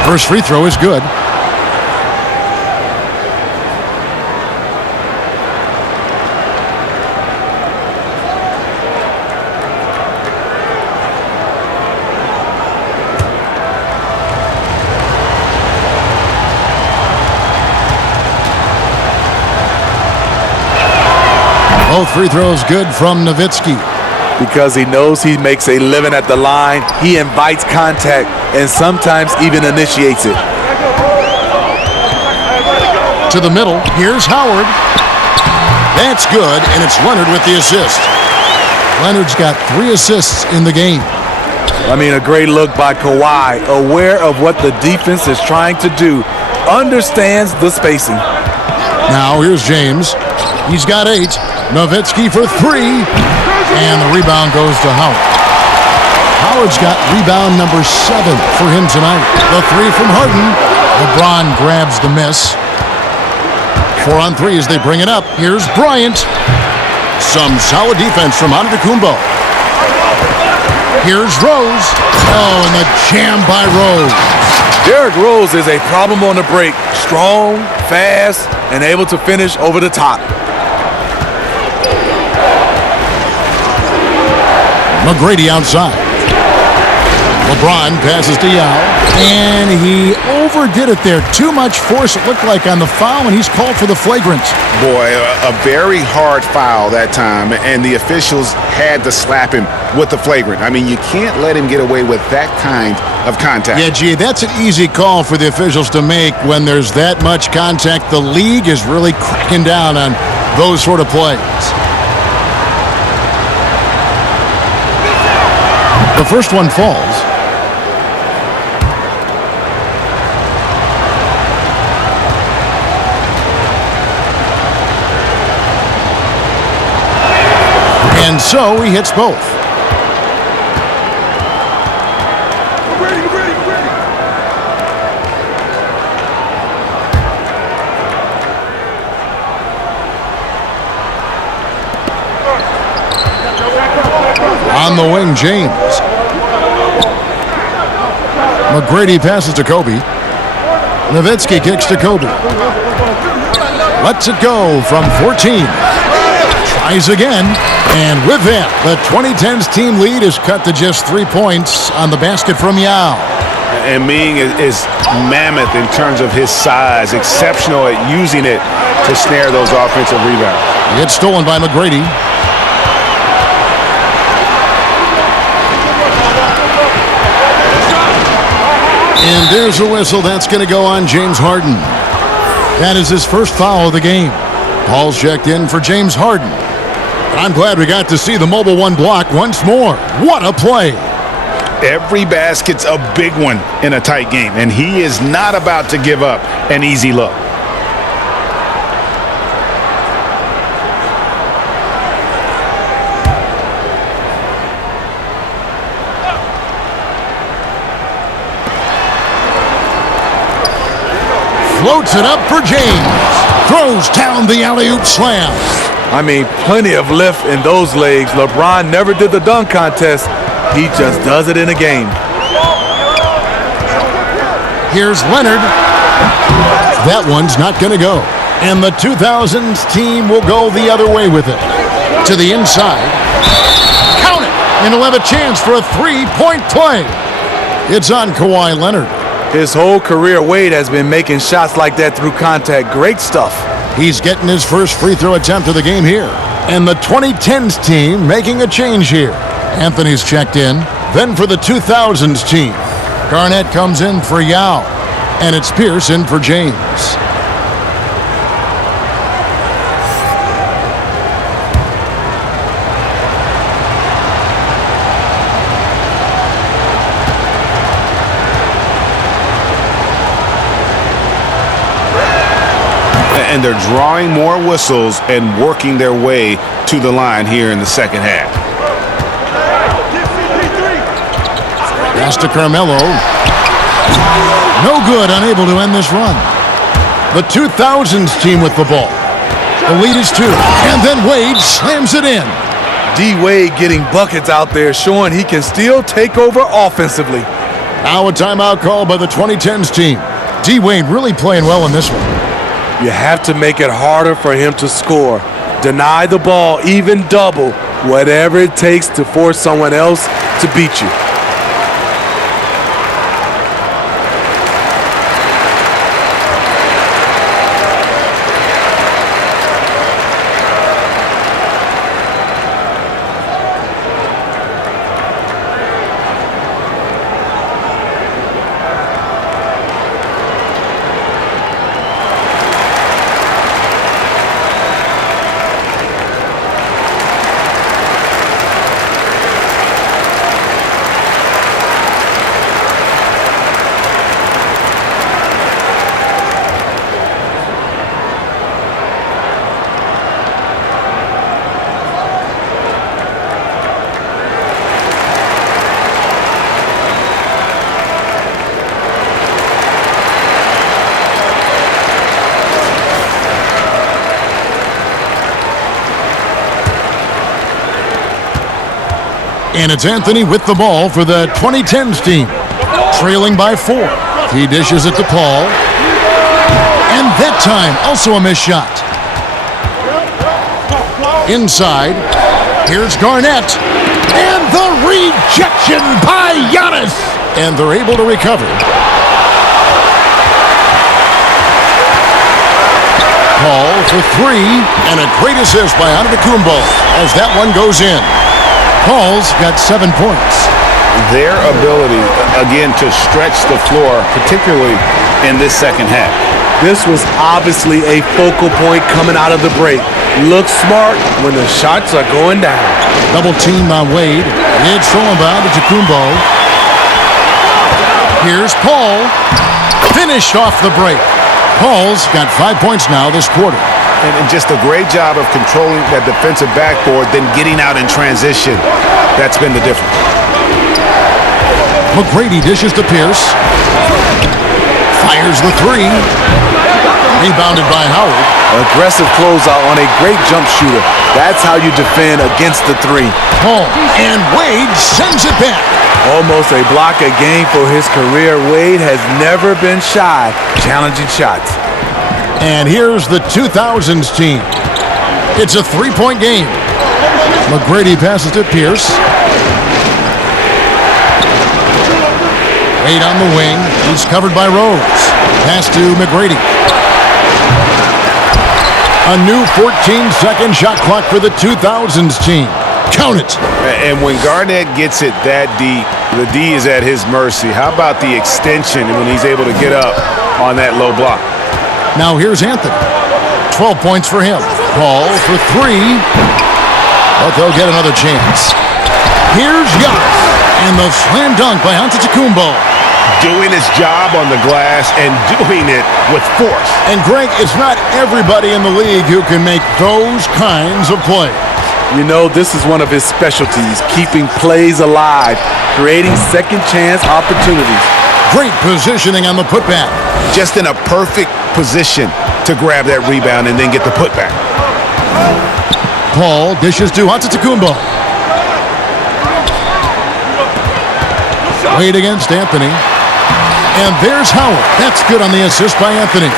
First free throw is good. Both free throws good from Nowitzki. Because he knows he makes a living at the line, he invites contact and sometimes even initiates it. To the middle, here's Howard. That's good, and it's Leonard with the assist. Leonard's got 3 assists in the game. I mean, a great look by Kawhi, aware of what the defense is trying to do, understands the spacing. Now here's James. He's got 8. Nowitzki for 3. And the rebound goes to Howard. Howard's got rebound number 7 for him tonight. The 3 from Harden. LeBron grabs the miss. 4-on-3 as they bring it up. Here's Bryant. Some solid defense from Antetokounmpo. Here's Rose. Oh, and the jam by Rose. Derrick Rose is a problem on the break. Strong, fast, and able to finish over the top. McGrady outside. LeBron passes to Yao, and he overdid it there. Too much force, it looked like, on the foul, and he's called for the flagrant. Boy, a very hard foul that time, and the officials had to slap him with the flagrant. I mean, you can't let him get away with that kind of contact. Yeah, gee, that's an easy call for the officials to make when there's that much contact. The league is really cracking down on those sort of plays. The first one falls. And so he hits both. On the wing, James. McGrady passes to Kobe. Nowitzki kicks to Kobe. Lets it go from 14. Tries again. And with that, the 2010's team lead is cut to just 3 points on the basket from Yao. And Ming is mammoth in terms of his size, exceptional at using it to snare those offensive rebounds. It's stolen by McGrady. And there's a whistle. That's going to go on James Harden. That is his first foul of the game. Paul's checked in for James Harden. I'm glad we got to see the mobile one block once more. What a play. Every basket's a big one in a tight game, and he is not about to give up an easy look. Floats it up for James. Throws down the alley-oop slam. I mean, plenty of lift in those legs. LeBron never did the dunk contest. He just does it in a game. Here's Leonard. That one's not going to go. And the 2000's team will go the other way with it. To the inside. Count it! And he'll have a chance for a three-point play. It's on Kawhi Leonard. His whole career, Wade has been making shots like that through contact. Great stuff. He's getting his first free throw attempt of the game here. And the 2010's team making a change here. Anthony's checked in. Then for the 2000's team. Garnett comes in for Yao. And it's Pierce in for James. And they're drawing more whistles and working their way to the line here in the second half. Pass to Carmelo. No good, unable to end this run. The 2000's team with the ball. The lead is 2. And then Wade slams it in. D-Wade getting buckets out there, showing he can still take over offensively. Now a timeout call by the 2010's team. D-Wade really playing well in this one. You have to make it harder for him to score. Deny the ball, even double, whatever it takes to force someone else to beat you. And it's Anthony with the ball for the 2010's team. Trailing by 4. He dishes it to Paul. And that time, also a missed shot. Inside, here's Garnett. And the rejection by Giannis. And they're able to recover. Paul for 3, and a great assist by Antetokounmpo as that one goes in. Paul's got 7 points. Their ability, again, to stretch the floor, particularly in this second half. This was obviously a focal point coming out of the break. Look smart when the shots are going down. Double team by Wade. It's thrown by Antetokounmpo. Here's Paul. Finished off the break. Paul's got 5 points now this quarter. And just a great job of controlling that defensive backboard, then getting out in transition. That's been the difference. McGrady dishes to Pierce. Fires the 3. Rebounded by Howard. Aggressive closeout on a great jump shooter. That's how you defend against the 3. Paul and Wade sends it back. Almost a block a game for his career. Wade has never been shy challenging shots. And here's the 2000's team. It's a 3-point game. McGrady passes to Pierce. Wade on the wing. He's covered by Rose. Pass to McGrady. A new 14-second shot clock for the 2000's team. Count it. And when Garnett gets it that deep, the D is at his mercy. How about the extension when he's able to get up on that low block? Now here's Anthony. 12 points for him. Paul for 3. But they'll get another chance. Here's Giannis. And the slam dunk by Antetokounmpo. Doing his job on the glass and doing it with force. And Greg, it's not everybody in the league who can make those kinds of plays. You know, this is one of his specialties, keeping plays alive, creating second chance opportunities. Great positioning on the putback. Just in a perfect position to grab that rebound and then get the putback. Paul dishes to Antetokounmpo. Wade against Anthony. And there's Howard. That's good on the assist by Anthony.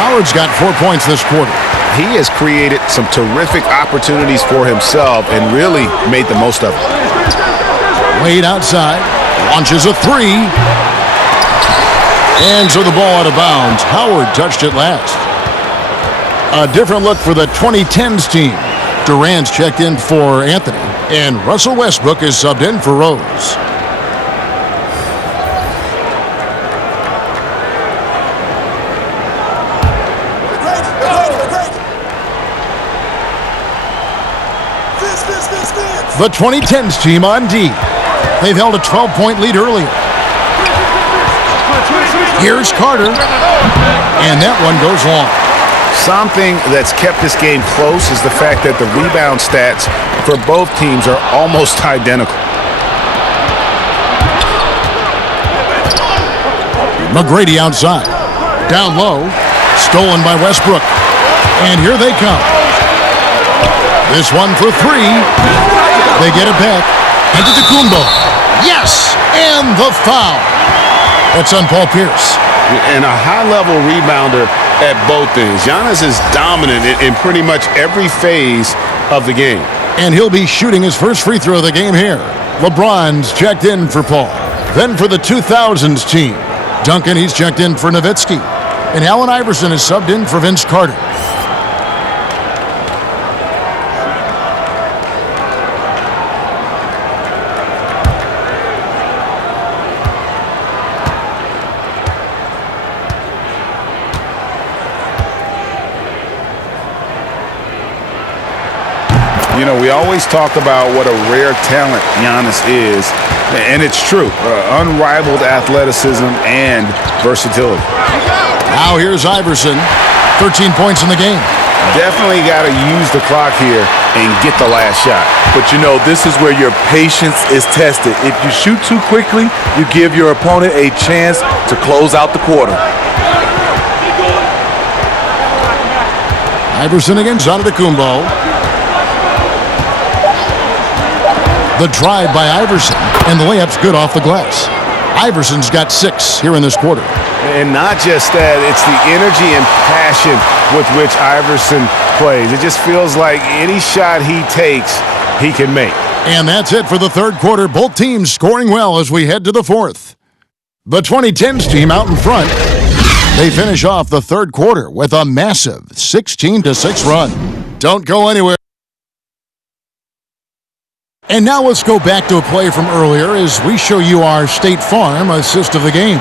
Howard's got 4 points this quarter. He has created some terrific opportunities for himself and really made the most of it. Wade outside. Launches a 3. And so the ball out of bounds. Howard touched it last. A different look for the 2010's team. Durant's checked in for Anthony. And Russell Westbrook is subbed in for Rose. The 2010's team on D. They've held a 12-point lead earlier. Here's Carter. And that one goes long. Something that's kept this game close is the fact that the rebound stats for both teams are almost identical. McGrady outside. Down low. Stolen by Westbrook. And here they come. This one for 3. They get it back. Antetokounmpo. Yes! And the foul. That's on Paul Pierce. And a high-level rebounder at both ends. Giannis is dominant in pretty much every phase of the game. And he'll be shooting his first free throw of the game here. LeBron's checked in for Paul. Then for the 2000's team. Duncan, he's checked in for Nowitzki. And Allen Iverson is subbed in for Vince Carter. You know, we always talk about what a rare talent Giannis is, and it's true. Unrivaled athleticism and versatility. Now here's Iverson. 13 points in the game. Definitely got to use the clock here and get the last shot. But you know, this is where your patience is tested. If you shoot too quickly, you give your opponent a chance to close out the quarter. Iverson against Antetokounmpo. The drive by Iverson, and the layup's good off the glass. Iverson's got 6 here in this quarter. And not just that, it's the energy and passion with which Iverson plays. It just feels like any shot he takes, he can make. And that's it for the third quarter. Both teams scoring well as we head to the fourth. The 2010's team out in front. They finish off the third quarter with a massive 16-6 run. Don't go anywhere. And now let's go back to a play from earlier as we show you our State Farm assist of the game.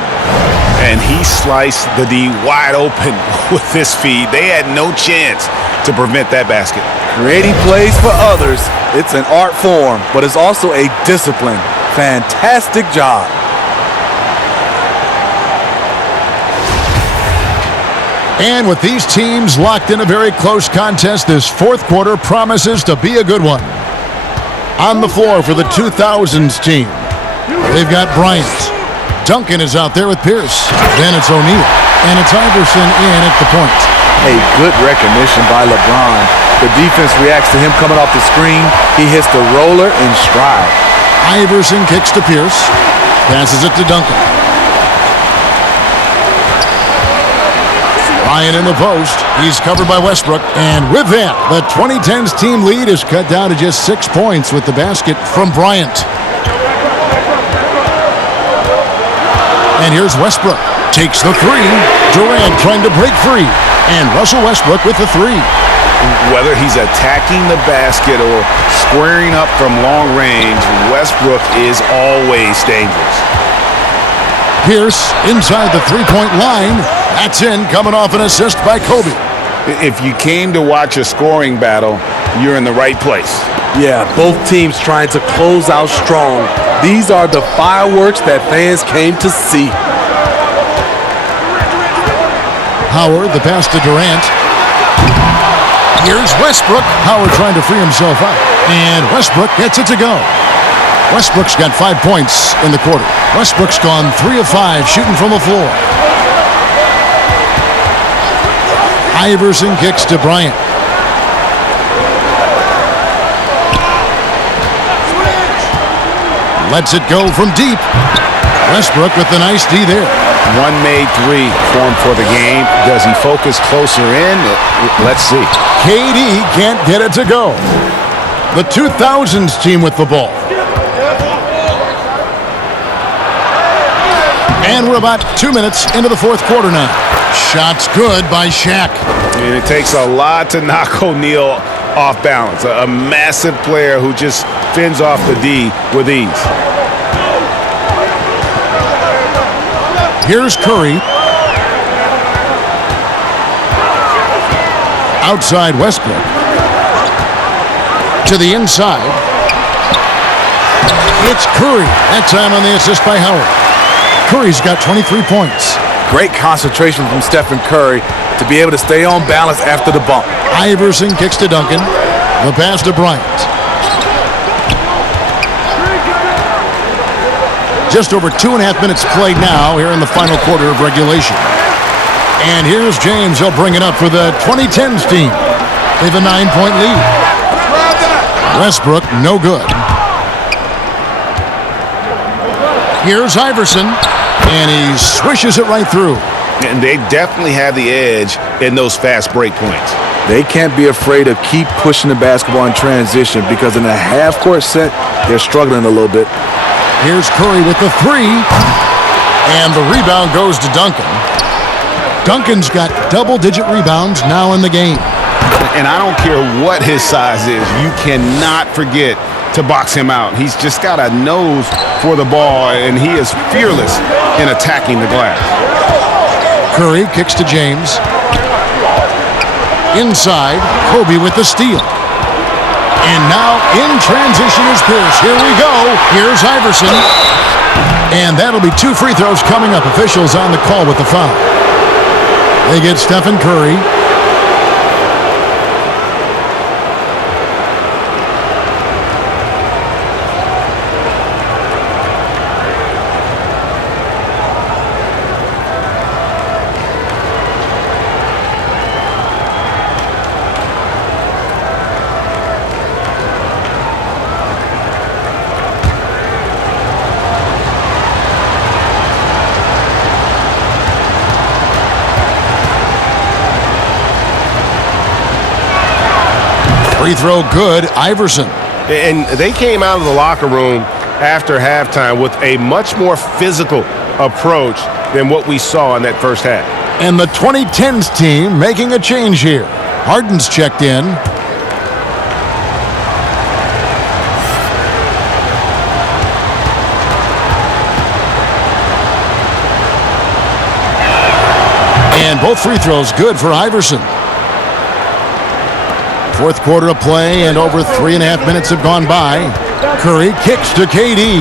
And he sliced the D wide open with this feed. They had no chance to prevent that basket. Creating plays for others, it's an art form, but it's also a discipline. Fantastic job. And with these teams locked in a very close contest, this fourth quarter promises to be a good one. On the floor for the 2000's team, they've got Bryant. Duncan is out there with Pierce. Then it's O'Neal. And it's Iverson in at the point. A good recognition by LeBron. The defense reacts to him coming off the screen. He hits the roller in stride. Iverson kicks to Pierce. Passes it to Duncan. Bryant in the post. He's covered by Westbrook. And with that, the 2010's team lead is cut down to just 6 points with the basket from Bryant. And here's Westbrook. Takes the three. Durant trying to break free. And Russell Westbrook with the three. Whether he's attacking the basket or squaring up from long range, Westbrook is always dangerous. Pierce inside the three-point line. That's in, coming off an assist by Kobe. If you came to watch a scoring battle, you're in the right place. Yeah, both teams trying to close out strong. These are the fireworks that fans came to see. Howard, the pass to Durant. Here's Westbrook. Howard trying to free himself up. And Westbrook gets it to go. Westbrook's got 5 points in the quarter. Westbrook's gone 3 of 5 shooting from the floor. Iverson kicks to Bryant. Lets it go from deep. Westbrook with the nice D there. One made three formed for the game. Does he focus closer in? Let's see. KD can't get it to go. The 2000's team with the ball. And we're about 2 minutes into the fourth quarter now. Shots good by Shaq. And it takes a lot to knock O'Neal off balance. A massive player who just fends off the D with ease. Here's Curry. Outside Westbrook. To the inside. It's Curry. That time on the assist by Howard. Curry's got 23 points. Great concentration from Stephen Curry to be able to stay on balance after the bump. Iverson kicks to Duncan. The pass to Bryant. Just over 2.5 minutes played now here in the final quarter of regulation. And here's James. He'll bring it up for the 2010's team. They have a 9-point lead. Westbrook, no good. Here's Iverson. And he swishes it right through. And they definitely have the edge in those fast break points. They can't be afraid of keep pushing the basketball in transition because in a half-court set, they're struggling a little bit. Here's Curry with the three. And the rebound goes to Duncan. Duncan's got double-digit rebounds now in the game. And I don't care what his size is, you cannot forget to box him out. He's just got a nose for the ball, and he is fearless in attacking the glass. Curry kicks to James. Inside, Kobe with the steal. And now in transition is Pierce. Here we go. Here's Iverson. And that'll be 2 free throws coming up. Officials on the call with the foul. They get Stephen Curry. Free throw good, Iverson. And they came out of the locker room after halftime with a much more physical approach than what we saw in that first half. And the 2010's team making a change here. Harden's checked in. And both free throws good for Iverson. Fourth quarter of play, and over 3.5 minutes have gone by. Curry kicks to KD.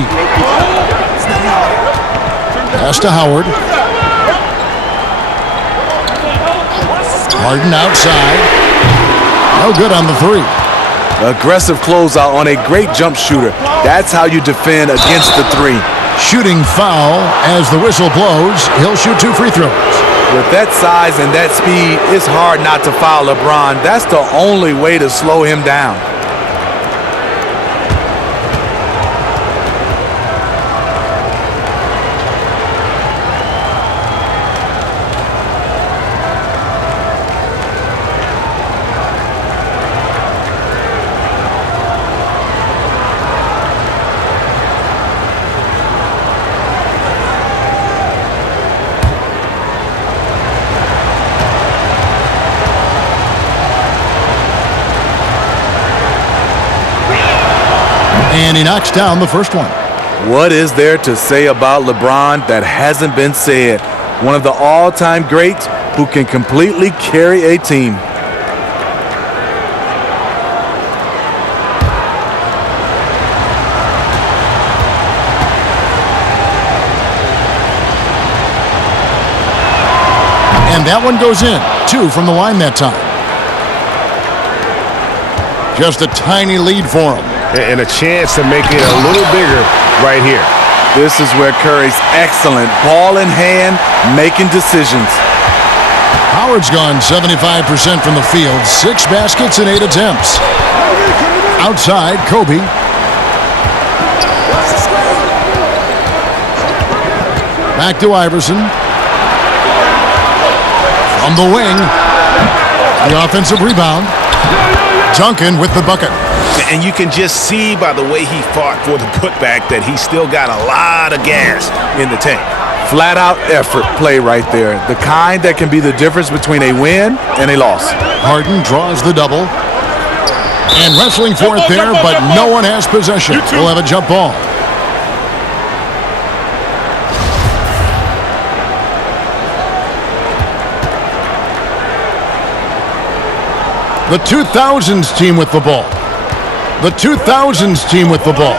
Pass to Howard. Harden outside. No good on the three. Aggressive closeout on a great jump shooter. That's how you defend against the three. Shooting foul as the whistle blows. He'll shoot 2 free throws. With that size and that speed, it's hard not to foul LeBron. That's the only way to slow him down. And he knocks down the first one. What is there to say about LeBron that hasn't been said? One of the all-time greats who can completely carry a team. And that one goes in. 2 from the line that time. Just a tiny lead for him. And a chance to make it a little bigger right here. This is where Curry's excellent, ball in hand, making decisions. Howard's gone 75% from the field, 6 baskets and 8 attempts. Outside, Kobe. Back to Iverson. From the wing. The offensive rebound. Duncan with the bucket. And you can just see by the way he fought for the putback that he's still got a lot of gas in the tank. Flat out effort play right there. The kind that can be the difference between a win and a loss. Harden draws the double. And wrestling for it there, but no one has possession. We'll have a jump ball. The 2000's team with the ball. The 2000's team with the ball.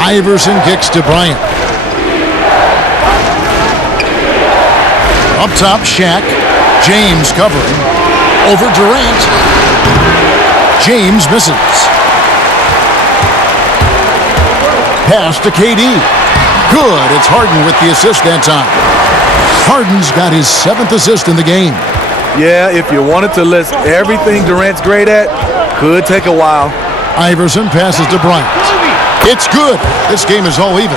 Iverson kicks to Bryant. Up top, Shaq. James covering. Over Durant. James misses. Pass to KD. Good. It's Harden with the assist that time. Harden's got his 7th assist in the game. Yeah, if you wanted to list everything Durant's great at, could take a while. Iverson passes to Bryant. It's good. This game is all even.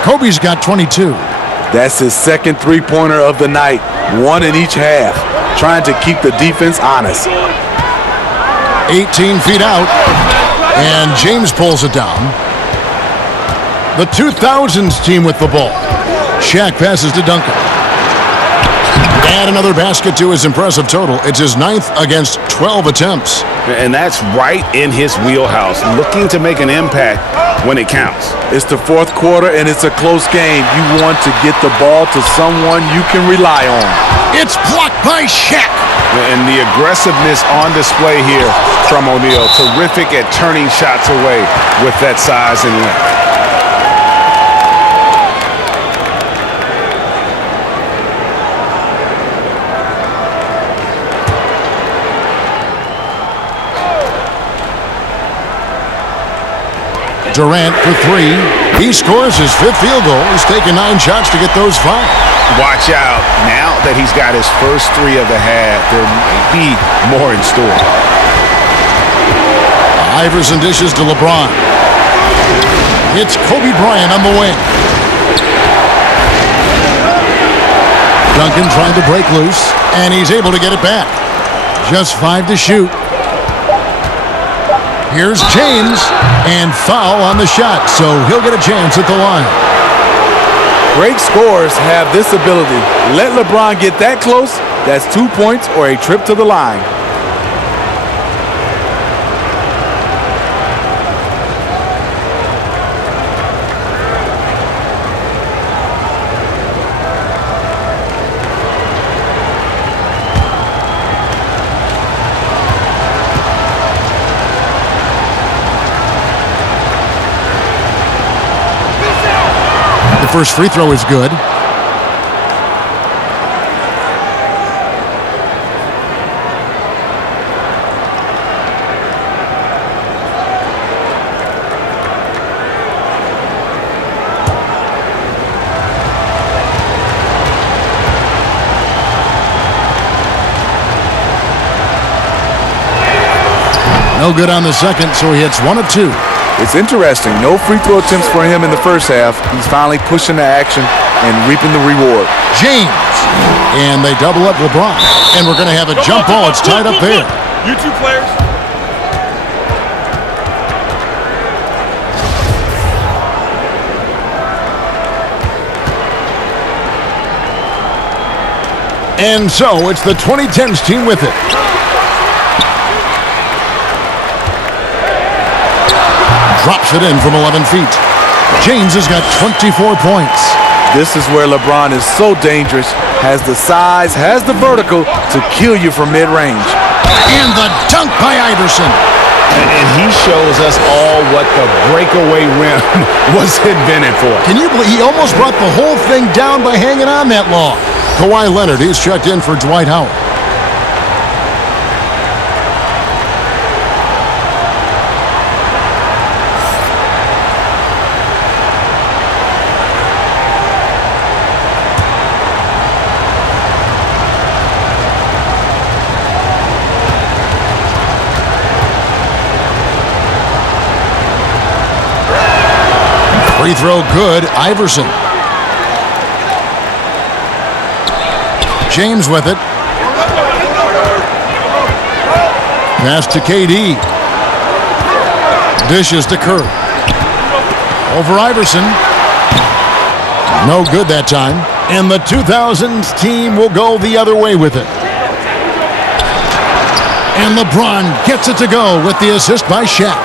Kobe's got 22. That's his 2nd three-pointer of the night, 1 in each half, trying to keep the defense honest. 18 feet out, and James pulls it down. The 2000's team with the ball. Shaq passes to Duncan. Add another basket to his impressive total. It's his 9th against 12 attempts. And that's right in his wheelhouse, looking to make an impact when it counts. It's the 4th quarter, and it's a close game. You want to get the ball to someone you can rely on. It's blocked by Shaq. And the aggressiveness on display here from O'Neal. Terrific at turning shots away with that size and length. Durant for 3. He scores his 5th field goal. He's taken 9 shots to get those 5. Watch out. Now that he's got his first 3 of the half, there might be more in store. Iverson dishes to LeBron. It's Kobe Bryant on the wing. Duncan trying to break loose, and he's able to get it back. Just 5 to shoot. Here's James, and foul on the shot, so he'll get a chance at the line. Great scorers have this ability. Let LeBron get that close, that's 2 points or a trip to the line. First free throw is good. No good on the second, so he hits 1 of 2. It's interesting. No free throw attempts for him in the first half. He's finally pushing the action and reaping the reward. James. And they double up LeBron. And we're going to have a jump ball. It's tied up there. You two players. And so it's the 2010's team with it. Drops it in from 11 feet. James has got 24 points. This is where LeBron is so dangerous. Has the size, has the vertical to kill you from mid-range. And the dunk by Iverson. And he shows us all what the breakaway rim was invented for. Can you believe he almost brought the whole thing down by hanging on that long? Kawhi Leonard, he's checked in for Dwight Howard. Free throw good, Iverson. James with it. Pass to KD. Dishes to Curry. Over Iverson. No good that time. And the 2000's team will go the other way with it. And LeBron gets it to go with the assist by Shaq.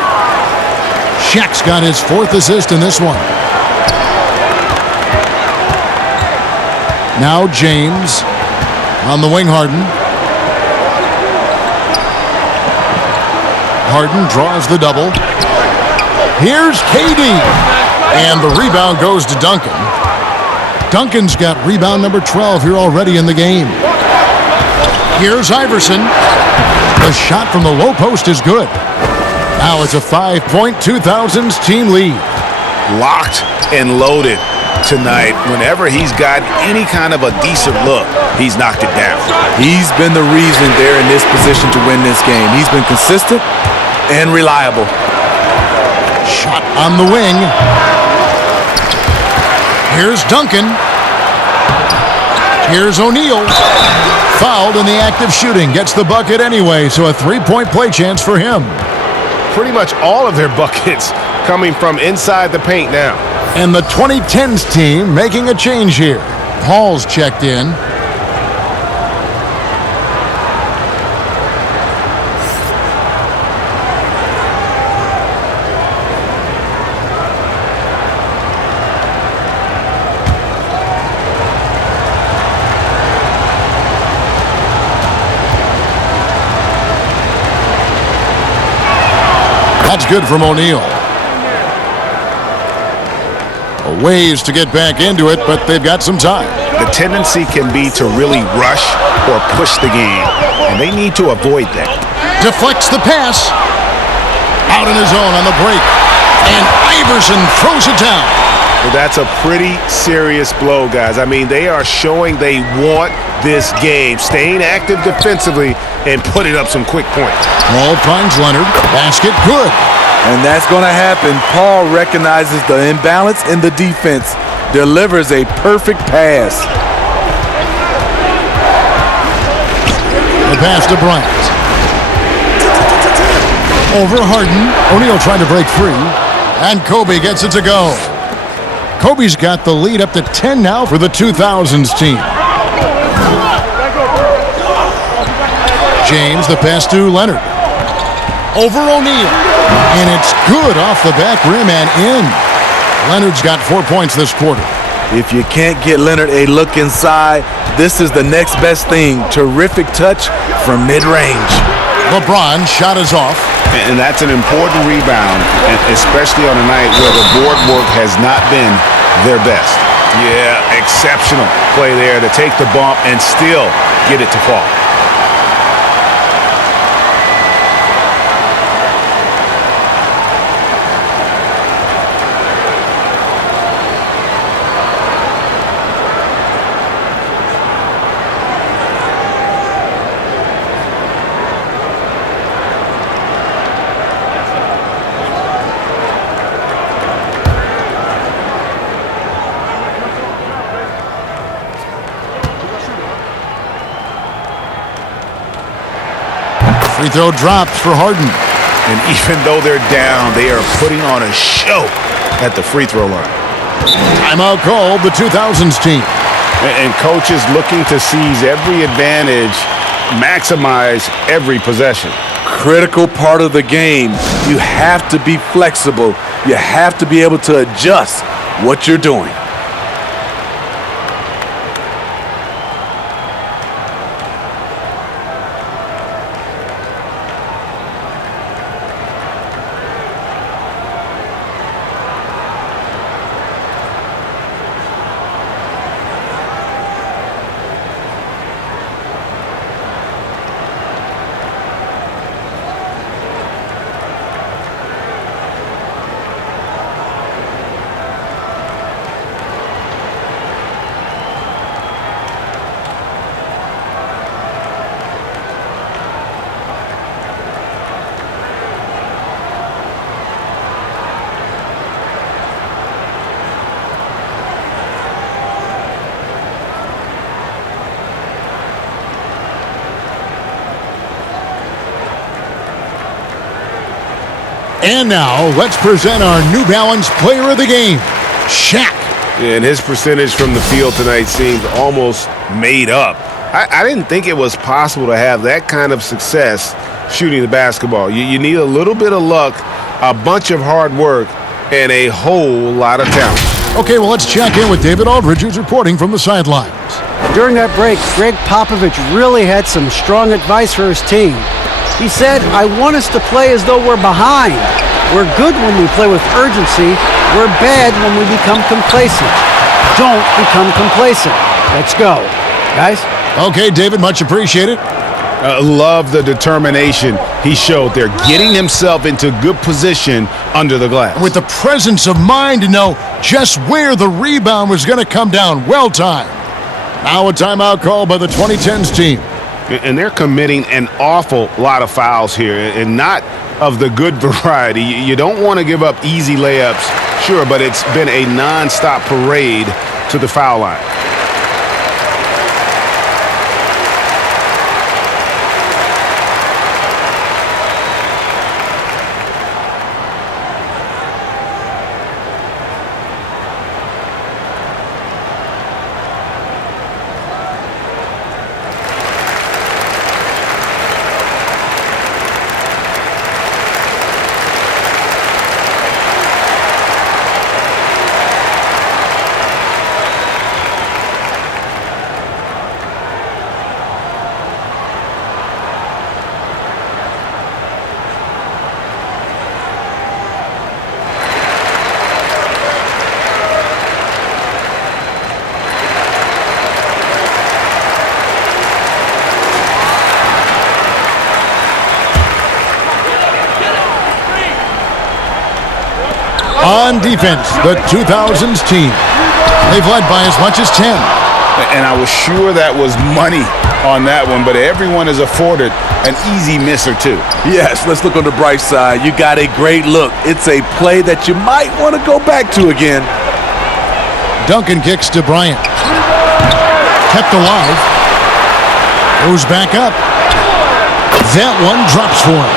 Shaq's got his 4th assist in this one. Now James on the wing. Harden draws the double. Here's KD. And the rebound goes to Duncan. Duncan's got rebound number 12 here already in the game. Here's Iverson. The shot from the low post is good. Now it's a 5-point 2000's team lead. Locked and loaded tonight. Whenever he's got any kind of a decent look, he's knocked it down. He's been the reason they're in this position to win this game. He's been consistent and reliable. Shot on the wing. Here's Duncan. Here's O'Neal. Fouled in the act of shooting. Gets the bucket anyway, so a 3-point play chance for him. Pretty much all of their buckets coming from inside the paint now. And the 2010's team making a change here. Paul's checked in. That's good from O'Neal. A ways to get back into it, but they've got some time. The tendency can be to really rush or push the game, and they need to avoid that. Deflects the pass. Out on his own on the break. And Iverson throws it down. Well, that's a pretty serious blow, guys. I mean, they are showing they want this game, staying active defensively and putting up some quick points. Paul finds Leonard. Basket good. And that's going to happen. Paul recognizes the imbalance in the defense, delivers a perfect pass. The pass to Bryant. Over Harden. O'Neal trying to break free. And Kobe gets it to go. Kobe's got the lead up to 10 now for the 2000's team. James, the pass to Leonard. Over O'Neal. And it's good off the back rim and in. Leonard's got 4 points this quarter. If you can't get Leonard a look inside, this is the next best thing. Terrific touch from mid-range. LeBron shot is off. And that's an important rebound, especially on a night where the board work has not been their best. Yeah, exceptional play there to take the bump and still get it to fall. Free throw dropped for Harden. And even though they're down, they are putting on a show at the free throw line. Timeout called, the 2000's team. And coaches looking to seize every advantage, maximize every possession. Critical part of the game. You have to be flexible. You have to be able to adjust what you're doing. And now, let's present our New Balance Player of the Game, Shaq. And his percentage from the field tonight seems almost made up. I didn't think it was possible to have that kind of success shooting the basketball. You need a little bit of luck, a bunch of hard work, and a whole lot of talent. Okay, well, let's check in with David Aldridge, who's reporting from the sidelines. During that break, Greg Popovich really had some strong advice for his team. He said, I want us to play as though we're behind. We're good when we play with urgency. We're bad when we become complacent. Don't become complacent. Let's go. Guys? Okay, David, much appreciated. Love the determination he showed there, getting himself into good position under the glass. With the presence of mind to know just where the rebound was going to come down. Well timed. Now a timeout call by the 2010's team. And they're committing an awful lot of fouls here, and not of the good variety. You don't want to give up easy layups, sure, but it's been a nonstop parade to the foul line. On defense, the 2000's team. They've led by as much as 10. And I was sure that was money on that one, but everyone is afforded an easy miss or two. Yes, let's look on the bright side. You got a great look. It's a play that you might want to go back to again. Duncan kicks to Bryant. Kept alive. Goes back up. That one drops for him.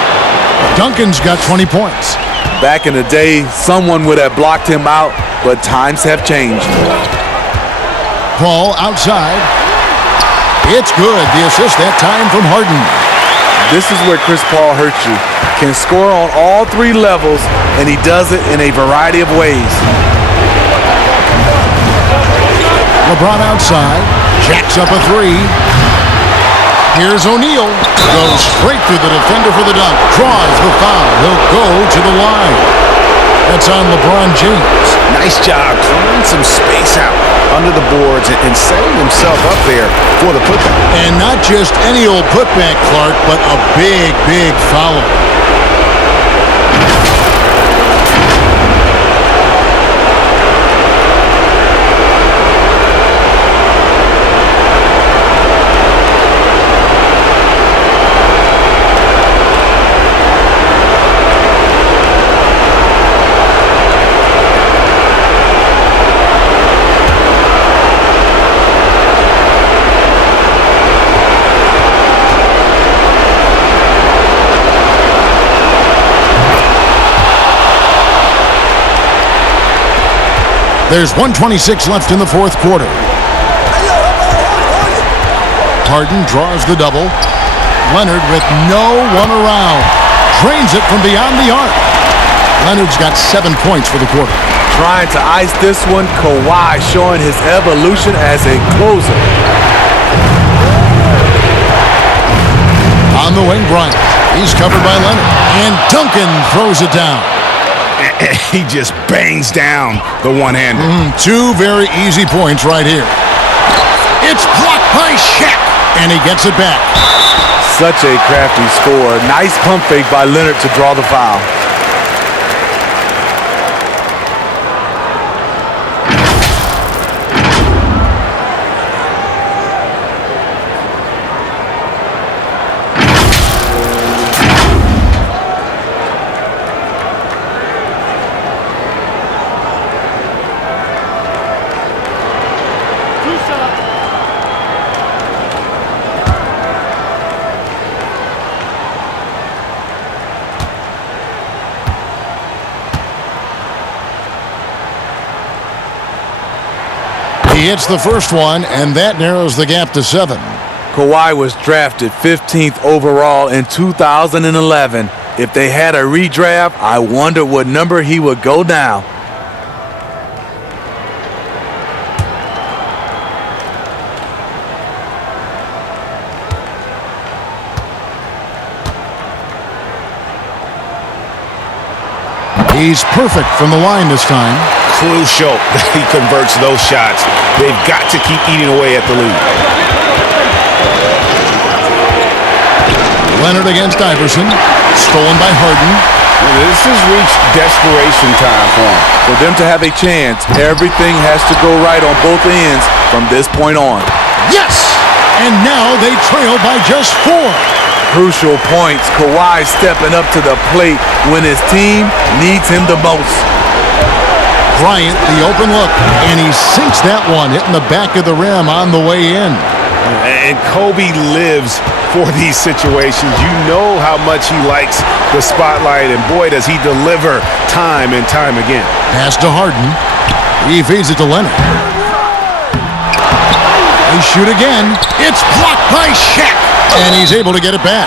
Duncan's got 20 points. Back in the day, someone would have blocked him out, but times have changed. Paul outside. It's good. The assist that time from Harden. This is where Chris Paul hurts you. Can score on all three levels, and he does it in a variety of ways. LeBron outside. Jacks up a three. Here's O'Neal. Goes straight through the defender for the dunk. Draws the foul. He'll go to the line. That's on LeBron James. Nice job clearing some space out under the boards and setting himself up there for the putback. And not just any old putback, Clark, but a big, big follow. There's 1:26 left in the fourth quarter. Harden draws the double. Leonard with no one around. Drains it from beyond the arc. Leonard's got 7 points for the quarter. Trying to ice this one, Kawhi showing his evolution as a closer. On the wing, Bryant. He's covered by Leonard. And Duncan throws it down. He just bangs down the one-hander. Two very easy points right here. It's blocked by Shaq, and he gets it back. Such a crafty score. Nice pump fake by Leonard to draw the foul. He hits the first one, and that narrows the gap to 7. Kawhi was drafted 15th overall in 2011. If they had a redraft, I wonder what number he would go down. He's perfect from the line this time. Crucial that he converts those shots. They've got to keep eating away at the lead. Leonard against Iverson. Stolen by Harden. This has reached desperation time for him. For them to have a chance, everything has to go right on both ends from this point on. Yes! And now they trail by just 4. Crucial points. Kawhi stepping up to the plate when his team needs him the most. Bryant, the open look, and he sinks that one, hitting the back of the rim on the way in. And Kobe lives for these situations. You know how much he likes the spotlight, and boy, does he deliver time and time again. Pass to Harden. He feeds it to Leonard. They shoot again. It's blocked by Shaq, and he's able to get it back.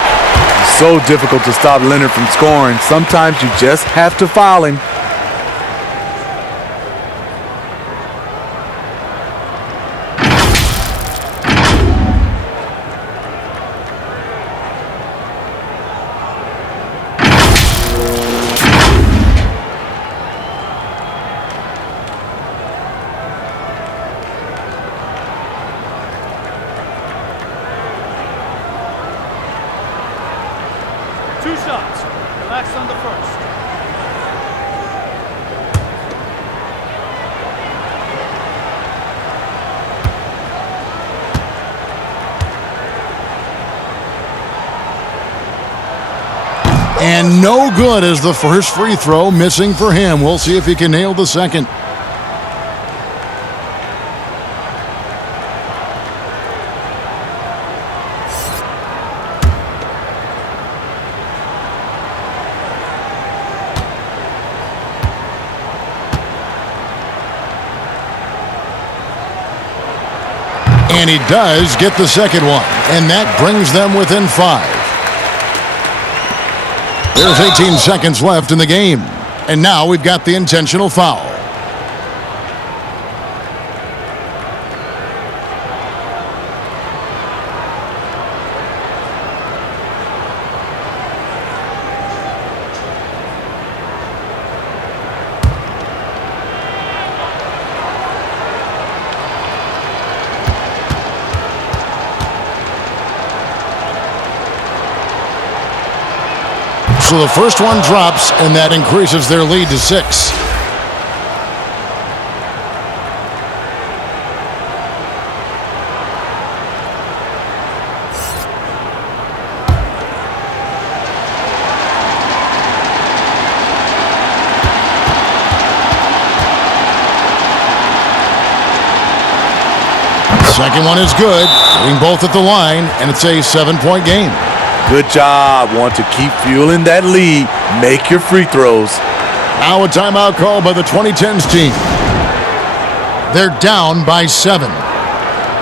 So difficult to stop Leonard from scoring. Sometimes you just have to foul him. Two shots. Relax on the first. And no good as the first free throw, missing for him. We'll see if he can nail the second. And he does get the second one. And that brings them within 5. There's 18 seconds left in the game. And now we've got the intentional foul. So the first one drops, and that increases their lead to 6. Second one is good, hitting both at the line, and it's a 7-point game. Good job. Want to keep fueling that lead. Make your free throws. Now a timeout called by the 2010's team. They're down by 7.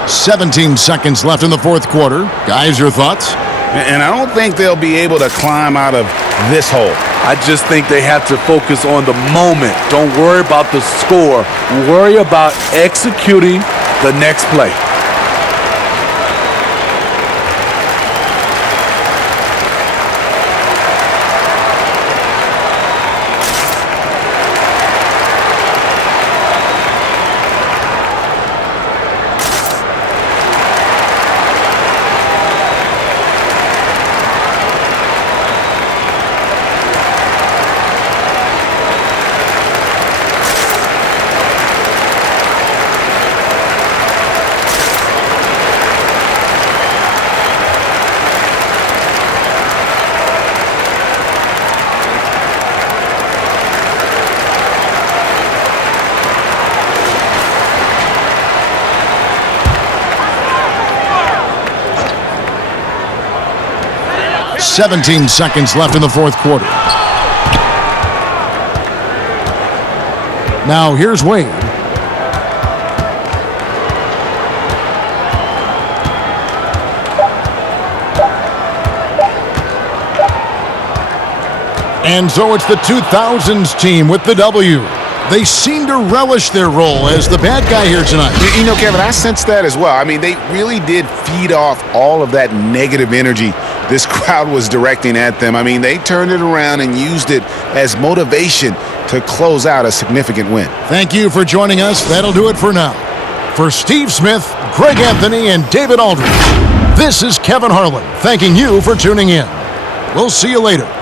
17 seconds left in the fourth quarter. Guys, your thoughts? And I don't think they'll be able to climb out of this hole. I just think they have to focus on the moment. Don't worry about the score. Worry about executing the next play. Seventeen seconds left in the fourth quarter. Now here's Wade. And so it's the 2000's team with the W. They seem to relish their role as the bad guy here tonight. You know, Kevin, I sense that as well. I mean, they really did feed off all of that negative energy this crowd was directing at them. I mean, they turned it around and used it as motivation to close out a significant win. Thank you for joining us. That'll do it for now. For Steve Smith, Greg Anthony, and David Aldridge, this is Kevin Harlan thanking you for tuning in. We'll see you later.